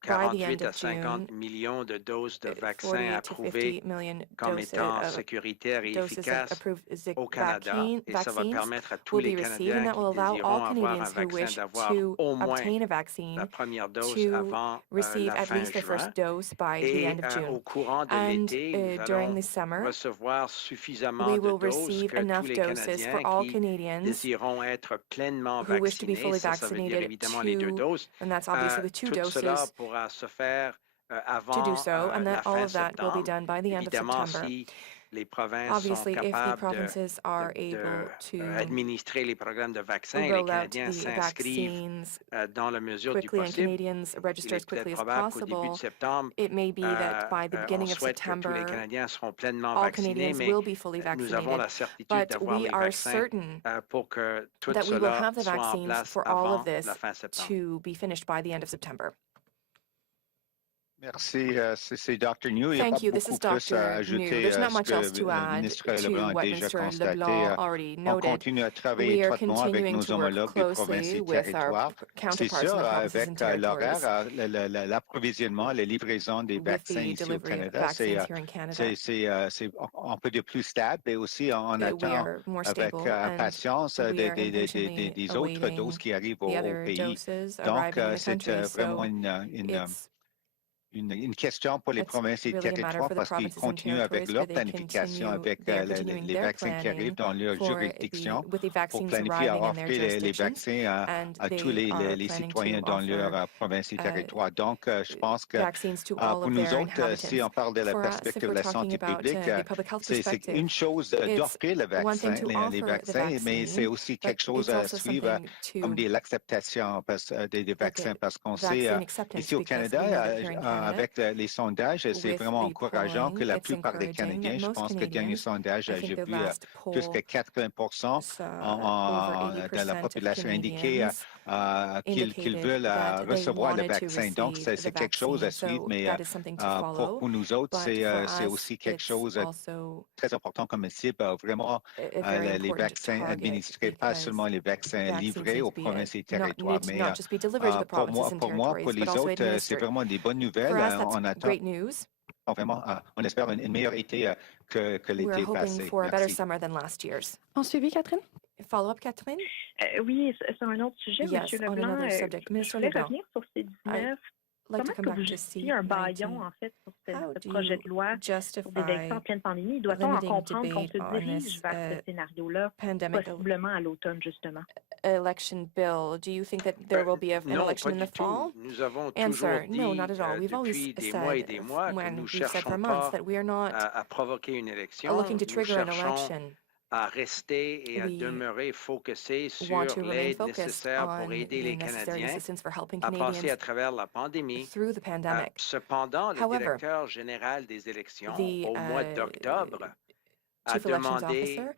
by the end 48 à of June, 50 millions de doses de vaccins 48 to 50 approuvées million comme doses, étant sécuritaires et doses of efficaces approved au Canada. Et ça va vaccines permettre à tous will les be received, Canadiens and that qui will allow désireront all avoir un Canadians who vaccin wish d'avoir to au moins obtain a la vaccine première dose to avant receive la at fin least the juin. first dose by the Et end of June. au courant de And l'été, nous during allons the summer, recevoir suffisamment we de will doses receive que tous enough les doses Canadiens for all qui Canadians désireront être pleinement who wish to be vaccinés, fully ça veut dire vaccinated évidemment les deux to, doses. and that's obviously the two Tout cela doses pourra se faire to do avant so, and la that all fin of that will be septembre. done by the end of Évidemment, September. si les provinces sont Obviously, if the capables provinces are able to administrer les programmes de vaccins et les roll out Canadiens the s'inscrivent vaccines dans la mesure du quickly and possible, Canadians il register est as quickly peut-être as probable qu'au début de possible, septembre, it may be that by the on beginning of souhaite que tous les September, Canadiens seront pleinement all vaccinés, Canadians mais will be fully nous avons vaccinated. la certitude But d'avoir we les are vaccins certain pour que tout that we will cela have the soit en vaccines place for all of avant this la fin septembre. to be finished by the end of September. Merci, c'est Dr. New. Il n'y a Thank pas you. This is beaucoup plus à Dr. New. ajouter There's à not ce much else que to le add ministre to Leblanc a what déjà Mr. constaté. Leblanc already On noted. continue à travailler We are étroitement avec continuing nos to work homologues des provinces closely et with our territoires. C'est counterparts sûr, in the provinces avec and territories l'horaire, l'approvisionnement, la livraison des with vaccins the ici au delivery of Canada, vaccines here in Canada. c'est un peu de plus stable et aussi on We attend are more avec stable and impatience we are impatiently des autres awaiting doses qui arrivent the au other pays. doses Donc, arriving in the c'est country. vraiment It's une question pour les provinces et really a matter territoires for the parce qu'ils provinces and continuent avec territories leur for they planification avec continuing les their vaccins qui arrivent dans leur planning juridiction with the pour vaccines planifier à arriving in their offrir les jurisdictions, vaccins and à tous they are les planning citoyens to dans offer leur province et territoire. Donc, je pense que vaccines to all pour of nous their autres, si on inhabitants. parle de la For us, if perspective we're de la talking santé about publique, the public health c'est perspective, une chose it's d'offrir le one thing vaccin, to les offer the vaccins, mais c'est vaccine, aussi but quelque chose it's à also suivre something comme to l'acceptation des vaccins parce qu'on sait vaccine acceptance, ici au because we Canada, know that here in Canada, avec les sondages, c'est with vraiment the encourageant que polling, la it's plupart des encouraging Canadiens, that je most pense que le dernier Canadians, sondage, I think j'ai the vu last plus que poll 80% over de la 80% of population indiqué Canadians qu'ils indicated veulent that they recevoir le wanted to vaccin. Donc, receive the c'est quelque chose à vaccine. suivre, So mais that is something to follow. pour nous autres, But for c'est us, aussi quelque it's chose de also très important comme cible, vraiment a very les important vaccins target administrés, pas because seulement les vaccins vaccines livrés need aux to be provinces et need territoires. to Mais not just be delivered to the provinces and pour territories, les but also autres, c'est administered. vraiment des bonnes nouvelles. For us, that's On attend great news. vraiment, on espère une meilleure été que We're l'été hoping passé. for a better Merci. summer than last year's. En suivi, Catherine? Follow-up, Catherine? Oui, c'est un autre sujet, Yes, M. on Leblanc. another subject. Je Minister voulais Leblanc. revenir sur ces 19 like to Comment come est-ce que back vous to justifiez un bâillon, en fait, sur How ce do projet you de loi sur des justify élections en pleine pandémie? Doit-on en limiting comprendre qu'on debate se on dirige this vers ce scénario-là, pandemic possiblement à l'automne, justement? election bill? Do you think that there will be an Non, election pas in the du tout. fall? Nous avons toujours Answer: No, not dit at all. We've always depuis des mois et said des mois que nous ne we've said for cherchons months pas that we are not à provoquer une élection. looking to Nous trigger an cherchons election. à rester et à We demeurer focusés want sur to remain l'aide focused nécessaire pour on aider the les necessary Canadiens assistance for helping à passer à Canadians travers la pandémie. through the pandemic. Cependant, le However, directeur général des élections, the au mois d'octobre, a Chief Elections demandé Officer au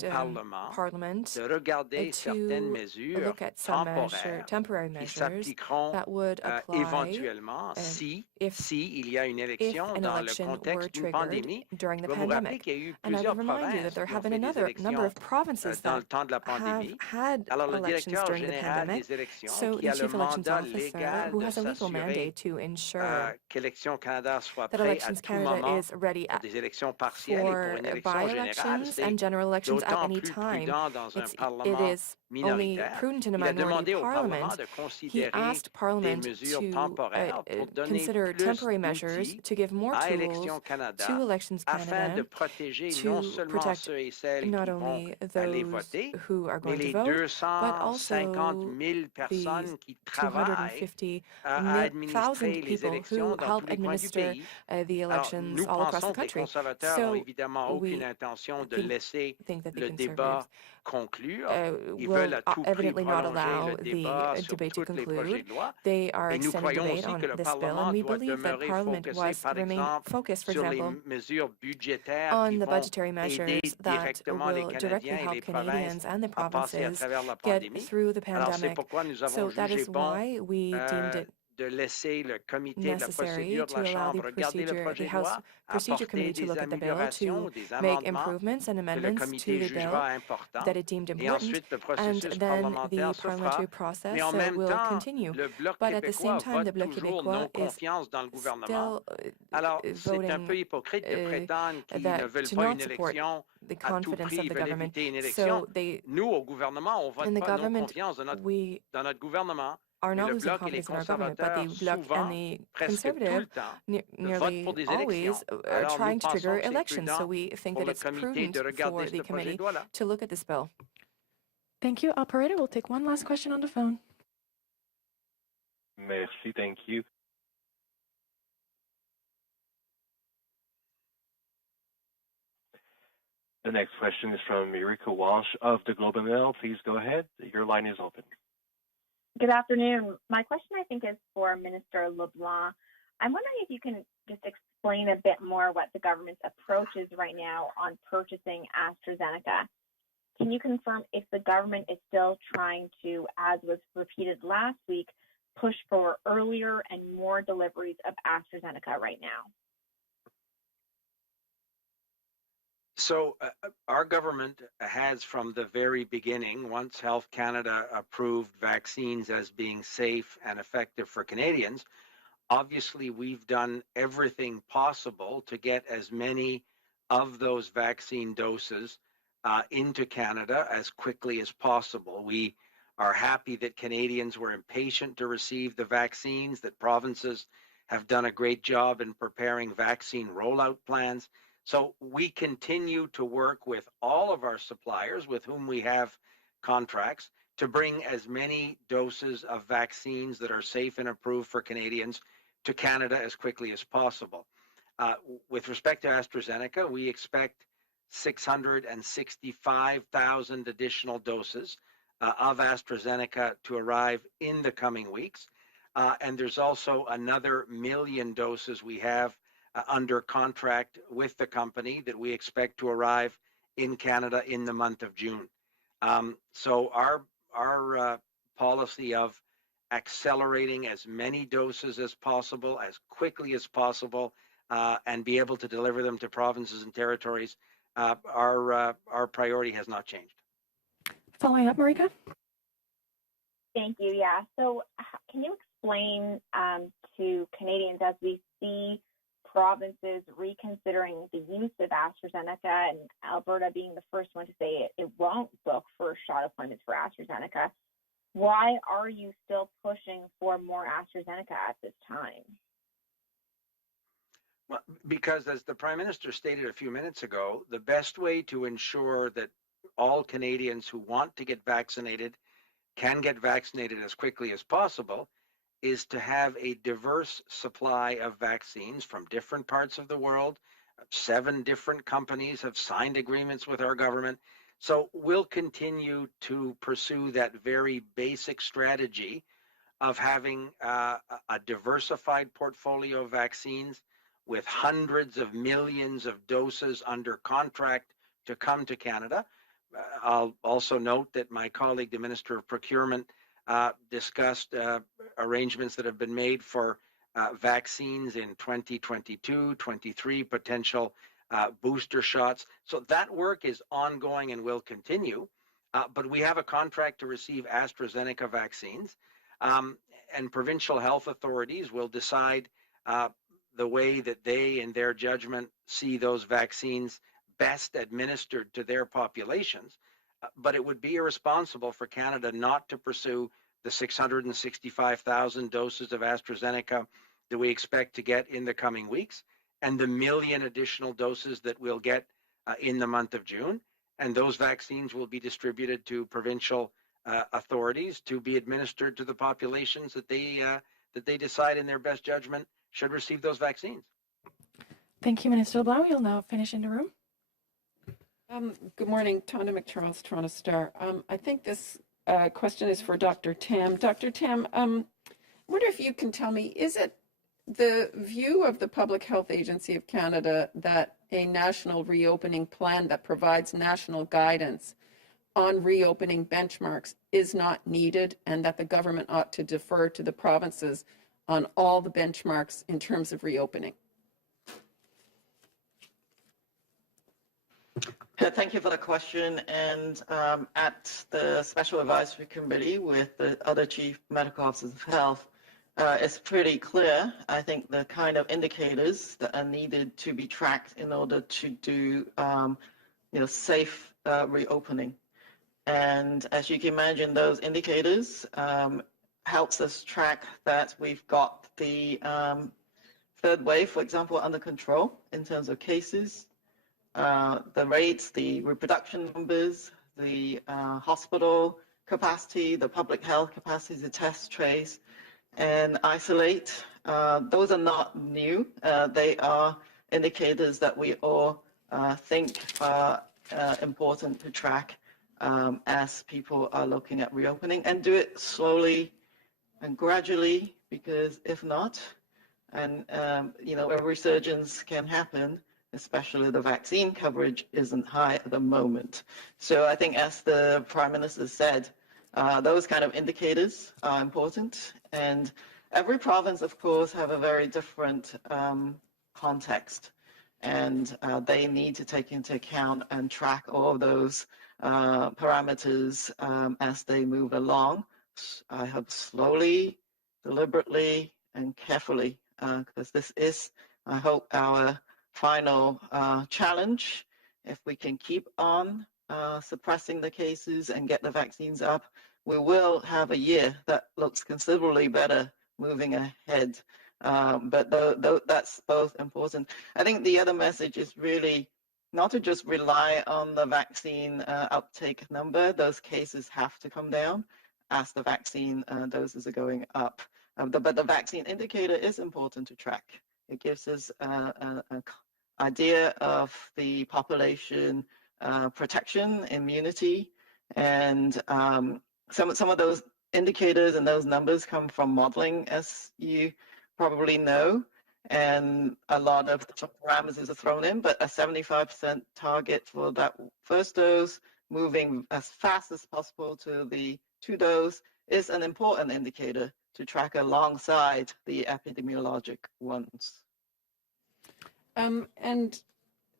asked Parlement Parliament de regarder certaines to mesures look at some temporaires temporary qui measures s'appliqueront that would apply éventuellement si il y a une if élection an dans le election were contexte d'une triggered pandémie. during Je the dois vous rappeler pandemic. qu'il y a eu And I plusieurs would remind you that provinces there qui have ont been fait des another number élections of provinces dans that le temps de la have pandémie. had Alors, le elections directeur during the général pandemic. des élections, So qui the a le Chief Elections mandat Officer, légal who de has a legal s'assurer mandate to ensure qu'Élections Canada soit that prêt à Elections tout Canada moment is ready pour des élections partielles et pour for une élection générale, by-elections c'est and general elections at d'autant any plus time. prudent dans un It Parlement is only minoritaire. prudent in a Il a minority demandé au Parlement parliament. de He considérer asked des Parliament mesures to temporaires pour donner consider plus temporary measures d'outils to give more à tools Élections Canada to Elections afin de Canada protéger non to seulement protect ceux et celles not qui vont only aller those voter, who are mais going to les vote, but 250 also 000 the personnes qui travaillent 250,000 à administrer les people élections who dans help tous les coins du administer pays. the Alors, elections nous all across the pensons que les country. conservateurs n'ont So évidemment aucune we intention de think laisser that the le débat Conservatives conclure. Ils will veulent à tout prix evidently not prolonger allow le the débat sur debate to tous les projets conclude. de loi. They are Et nous extending croyons debate aussi on que le this bill, and Parlement we doit believe that demeurer Parliament focusé, par remain exemple, focused, for sur les example, mesures budgétaires on qui the vont budgetary aider measures that directement les will directly Canadiens et les help provinces Canadians and the à passer à provinces travers la get pandémie. through the Alors, c'est pandemic. pourquoi nous avons So that jugé is bon why we deemed it de laisser le comité de la necessary procédure de la to allow Chambre regarder le the projet de House loi, Procedure Committee apporter to des look at the bill, améliorations ou to des make amendements improvements and que le amendments to comité the jugera bill importants. that it deemed Et important, ensuite, le and processus then parlementaire the se parliamentary fera. process Mais en même will temps, continue. le Bloc But at the same québécois time, the vote Bloc toujours québécois non is confiance dans le gouvernement. still Alors, c'est un peu voting hypocrite de prétendre qu'ils ne that veulent to pas not une support élection. the À tout confidence prix, of ils the veulent government. éviter une élection. So they, Nous, au gouvernement, on ne in vote the pas non government, confiance we dans notre gouvernement. are Mais not le losing Bloc et les confidence in our government, but conservateurs, the Bloc souvent, and the presque tout le Conservative temps, votent nearly pour des always élections. are Alors, nous trying to pensons trigger que c'est elections. So prudent we think pour that le it's comité prudent de regarder for the ce projet committee de loi-là. to look at this bill. Thank you. Operator, we'll take one last question on the phone. Merci, thank you. The next question is from Eureka Walsh of the Globe and Mail. Please go ahead. Your line is open. Good afternoon. My question, I think, is for Minister LeBlanc. I'm wondering if you can just explain a bit more what the government's approach is right now on purchasing AstraZeneca. Can you confirm if the government is still trying to, as was repeated last week, push for earlier and more deliveries of AstraZeneca right now? So our government has, from the very beginning, once Health Canada approved vaccines as being safe and effective for Canadians, obviously we've done everything possible to get as many of those vaccine doses into Canada as quickly as possible. We are happy that Canadians were impatient to receive the vaccines, that provinces have done a great job in preparing vaccine rollout plans. So we continue to work with all of our suppliers with whom we have contracts to bring as many doses of vaccines that are safe and approved for Canadians to Canada as quickly as possible. With respect to AstraZeneca, we expect 665,000 additional doses of AstraZeneca to arrive in the coming weeks. And there's also another 1 million doses we have under contract with the company that we expect to arrive in Canada in the month of June. So our policy of accelerating as many doses as possible, as quickly as possible, and be able to deliver them to provinces and territories, our priority has not changed. Following up, Marika? Thank you. Yeah. So can you explain to Canadians, as we see provinces reconsidering the use of AstraZeneca and Alberta being the first one to say it won't book first shot appointments for AstraZeneca, why are you still pushing for more AstraZeneca at this time? Well, because as the Prime Minister stated a few minutes ago, the best way to ensure that all Canadians who want to get vaccinated can get vaccinated as quickly as possible is to have a diverse supply of vaccines from different parts of the world. 7 different companies have signed agreements with our government. So we'll continue to pursue that very basic strategy of having a diversified portfolio of vaccines with hundreds of millions of doses under contract to come to Canada. I'll also note that my colleague, the Minister of Procurement, discussed arrangements that have been made for vaccines in 2022, 23, potential booster shots. So that work is ongoing and will continue, but we have a contract to receive AstraZeneca vaccines, and provincial health authorities will decide the way that they, in their judgment, see those vaccines best administered to their populations. But it would be irresponsible for Canada not to pursue the 665,000 doses of AstraZeneca that we expect to get in the coming weeks, and the 1 million additional doses that we'll get in the month of June. And those vaccines will be distributed to provincial authorities to be administered to the populations that they decide in their best judgment should receive those vaccines. Thank you, Minister LeBlanc. You'll now finish in the room. Good morning, Tonda McCharles, Toronto Star. I think this question is for Dr. Tam. Dr. Tam, I wonder if you can tell me, is it the view of the Public Health Agency of Canada that a national reopening plan that provides national guidance on reopening benchmarks is not needed, and that the government ought to defer to the provinces on all the benchmarks in terms of reopening? Thank you for the question. And at the Special Advisory Committee with the other Chief Medical Officers of Health, it's pretty clear, I think, the kind of indicators that are needed to be tracked in order to do safe reopening. And as you can imagine, those indicators helps us track that we've got the third wave, for example, under control in terms of cases, the rates, the reproduction numbers, the hospital capacity, the public health capacity to test, trace, and isolate. Those are not new. They are indicators that we all think are important to track as people are looking at reopening, and do it slowly and gradually, because if not, and a resurgence can happen, especially the vaccine coverage isn't high at the moment. So I think, as the Prime Minister said, those kind of indicators are important. And every province, of course, have a very different context. And they need to take into account and track all of those parameters as they move along. I hope slowly, deliberately, and carefully, because this is, I hope, our final challenge. If we can keep on suppressing the cases and get the vaccines up, we will have a year that looks considerably better moving ahead. But that's both important. I think the other message is really not to just rely on the vaccine uptake number. Those cases have to come down as the vaccine doses are going up. But the vaccine indicator is important to track. It gives us an idea of the population protection, immunity, and some of those indicators and those numbers come from modeling, as you probably know, and a lot of parameters are thrown in, but a 75% target for that first dose, moving as fast as possible to the 2-dose, is an important indicator to track alongside the epidemiologic ones. And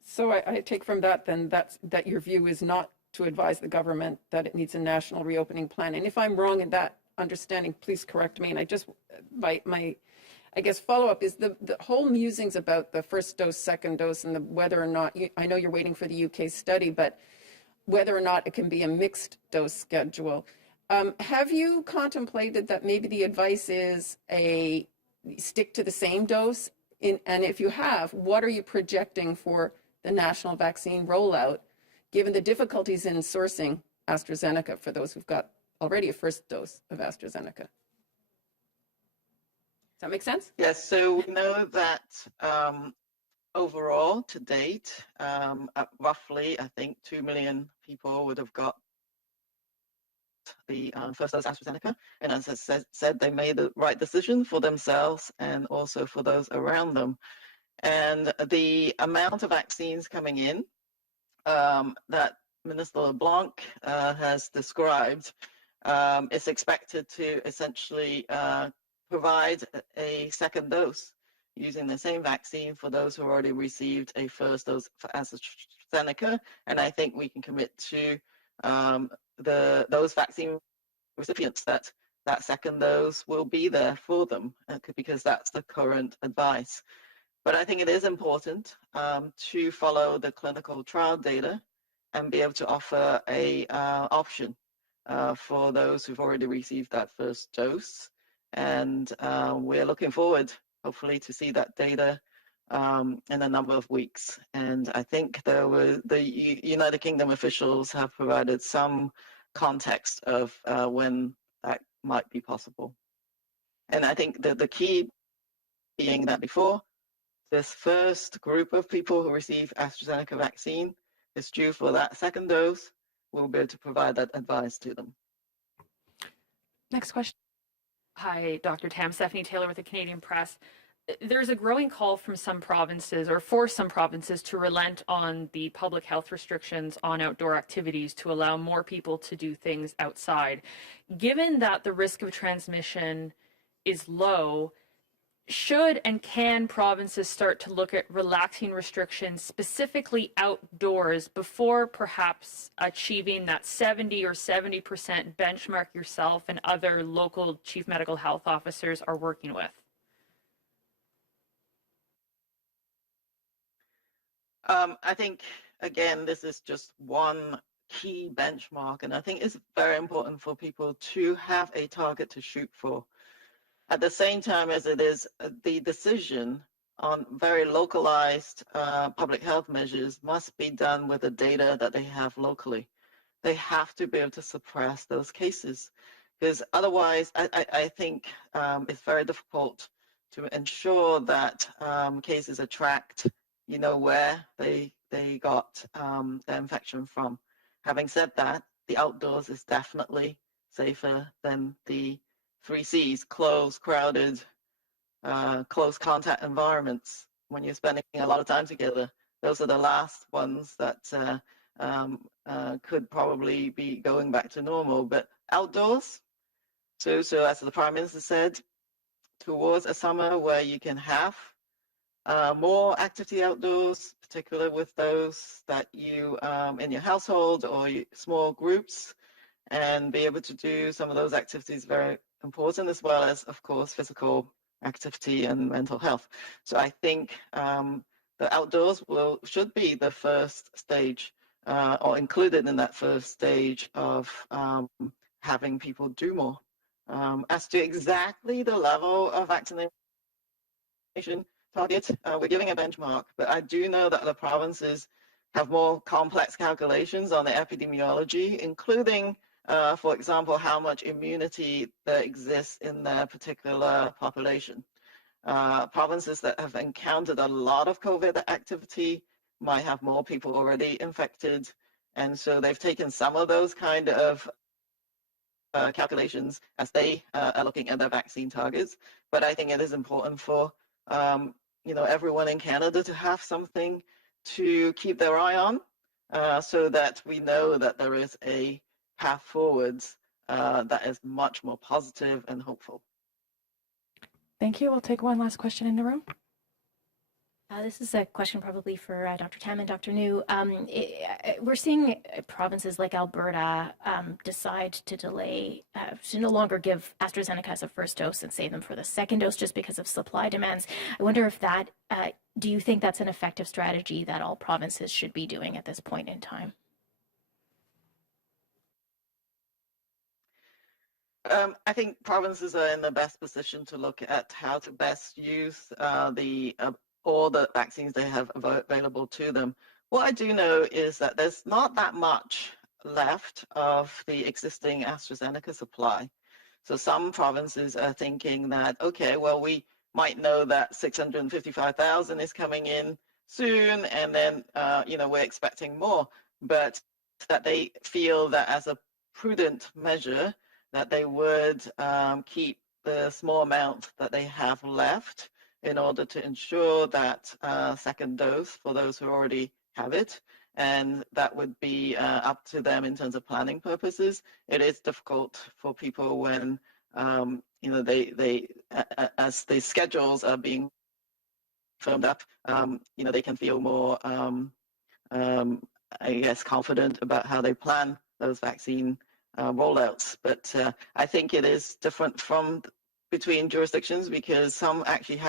so I take from that then that your view is not to advise the government that it needs a national reopening plan. And if I'm wrong in that understanding, please correct me. And I just, my I guess follow-up is the whole musings about the first dose, second dose, and whether or not, I know you're waiting for the UK study, but whether or not it can be a mixed dose schedule. Have you contemplated that maybe the advice is stick to the same dose? And if you have, what are you projecting for the national vaccine rollout, given the difficulties in sourcing AstraZeneca for those who've got already a first dose of AstraZeneca? Does that make sense? Yes, so we know that overall, to date, roughly, I think 2 million people would have got the first dose AstraZeneca. And as I said, they made the right decision for themselves and also for those around them. And the amount of vaccines coming in that Minister LeBlanc has described is expected to essentially provide a second dose using the same vaccine for those who already received a first dose for AstraZeneca. And I think we can commit to those vaccine recipients that second dose will be there for them because that's the current advice. But I think it is important to follow the clinical trial data and be able to offer a option for those who've already received that first dose. And we're looking forward, hopefully, to see that data in a number of weeks. And I think the United Kingdom officials have provided some context of when that might be possible. And I think that the key being that before this first group of people who receive AstraZeneca vaccine is due for that second dose, we'll be able to provide that advice to them. Next question. Hi, Dr. Tam. Stephanie Taylor with the Canadian Press. There's a growing call from some provinces, or for some provinces, to relent on the public health restrictions on outdoor activities to allow more people to do things outside. Given that the risk of transmission is low, should and can provinces start to look at relaxing restrictions specifically outdoors before perhaps achieving that 70 or 70% benchmark yourself and other local chief medical health officers are working with? I think, again, this is just one key benchmark, and I think it's very important for people to have a target to shoot for. At the same time as it is, the decision on very localized public health measures must be done with the data that they have locally. They have to be able to suppress those cases, because otherwise I think it's very difficult to ensure that cases are tracked, where they got the infection from. Having said that, the outdoors is definitely safer than the 3 C's, closed, crowded, close contact environments. When you're spending a lot of time together, those are the last ones that could probably be going back to normal. But outdoors, so as the Prime Minister said, towards a summer where you can have more activity outdoors, particularly with those that you in your household or small groups, and be able to do some of those activities very important, as well as, of course, physical activity and mental health. So I think the outdoors should be the first stage or included in that first stage of having people do more. As to exactly the level of vaccination target, we're giving a benchmark, but I do know that the provinces have more complex calculations on the epidemiology, including for example, how much immunity there exists in their particular population. Provinces that have encountered a lot of COVID activity might have more people already infected. And so they've taken some of those kind of calculations as they are looking at their vaccine targets. But I think it is important for everyone in Canada to have something to keep their eye on so that we know that there is a path forwards that is much more positive and hopeful. Thank you. We'll take one last question in the room. This is a question probably for Dr. Tam and Dr. New. We're seeing provinces like Alberta decide to delay, to no longer give AstraZeneca as a first dose and save them for the second dose just because of supply demands. I wonder if that, do you think that's an effective strategy that all provinces should be doing at this point in time? I think provinces are in the best position to look at how to best use all the vaccines they have available to them. What I do know is that there's not that much left of the existing AstraZeneca supply. So some provinces are thinking that, okay, well, we might know that 655,000 is coming in soon, and then, we're expecting more, but that they feel that as a prudent measure, that they would keep the small amount that they have left in order to ensure that second dose for those who already have it. And that would be up to them in terms of planning purposes. It is difficult for people when, as the schedules are being firmed up, they can feel more, confident about how they plan those vaccine rollouts. But I think it is different between jurisdictions because some actually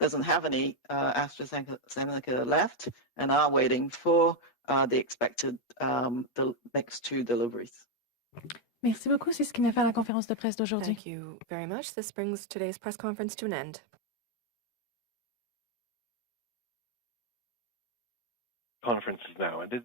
doesn't have any AstraZeneca left and are waiting for the expected the next 2 deliveries. Merci beaucoup. C'est ce qui met fin à la conférence de presse d'aujourd'hui. Thank you very much. This brings today's press conference to an end. Conference is now ended.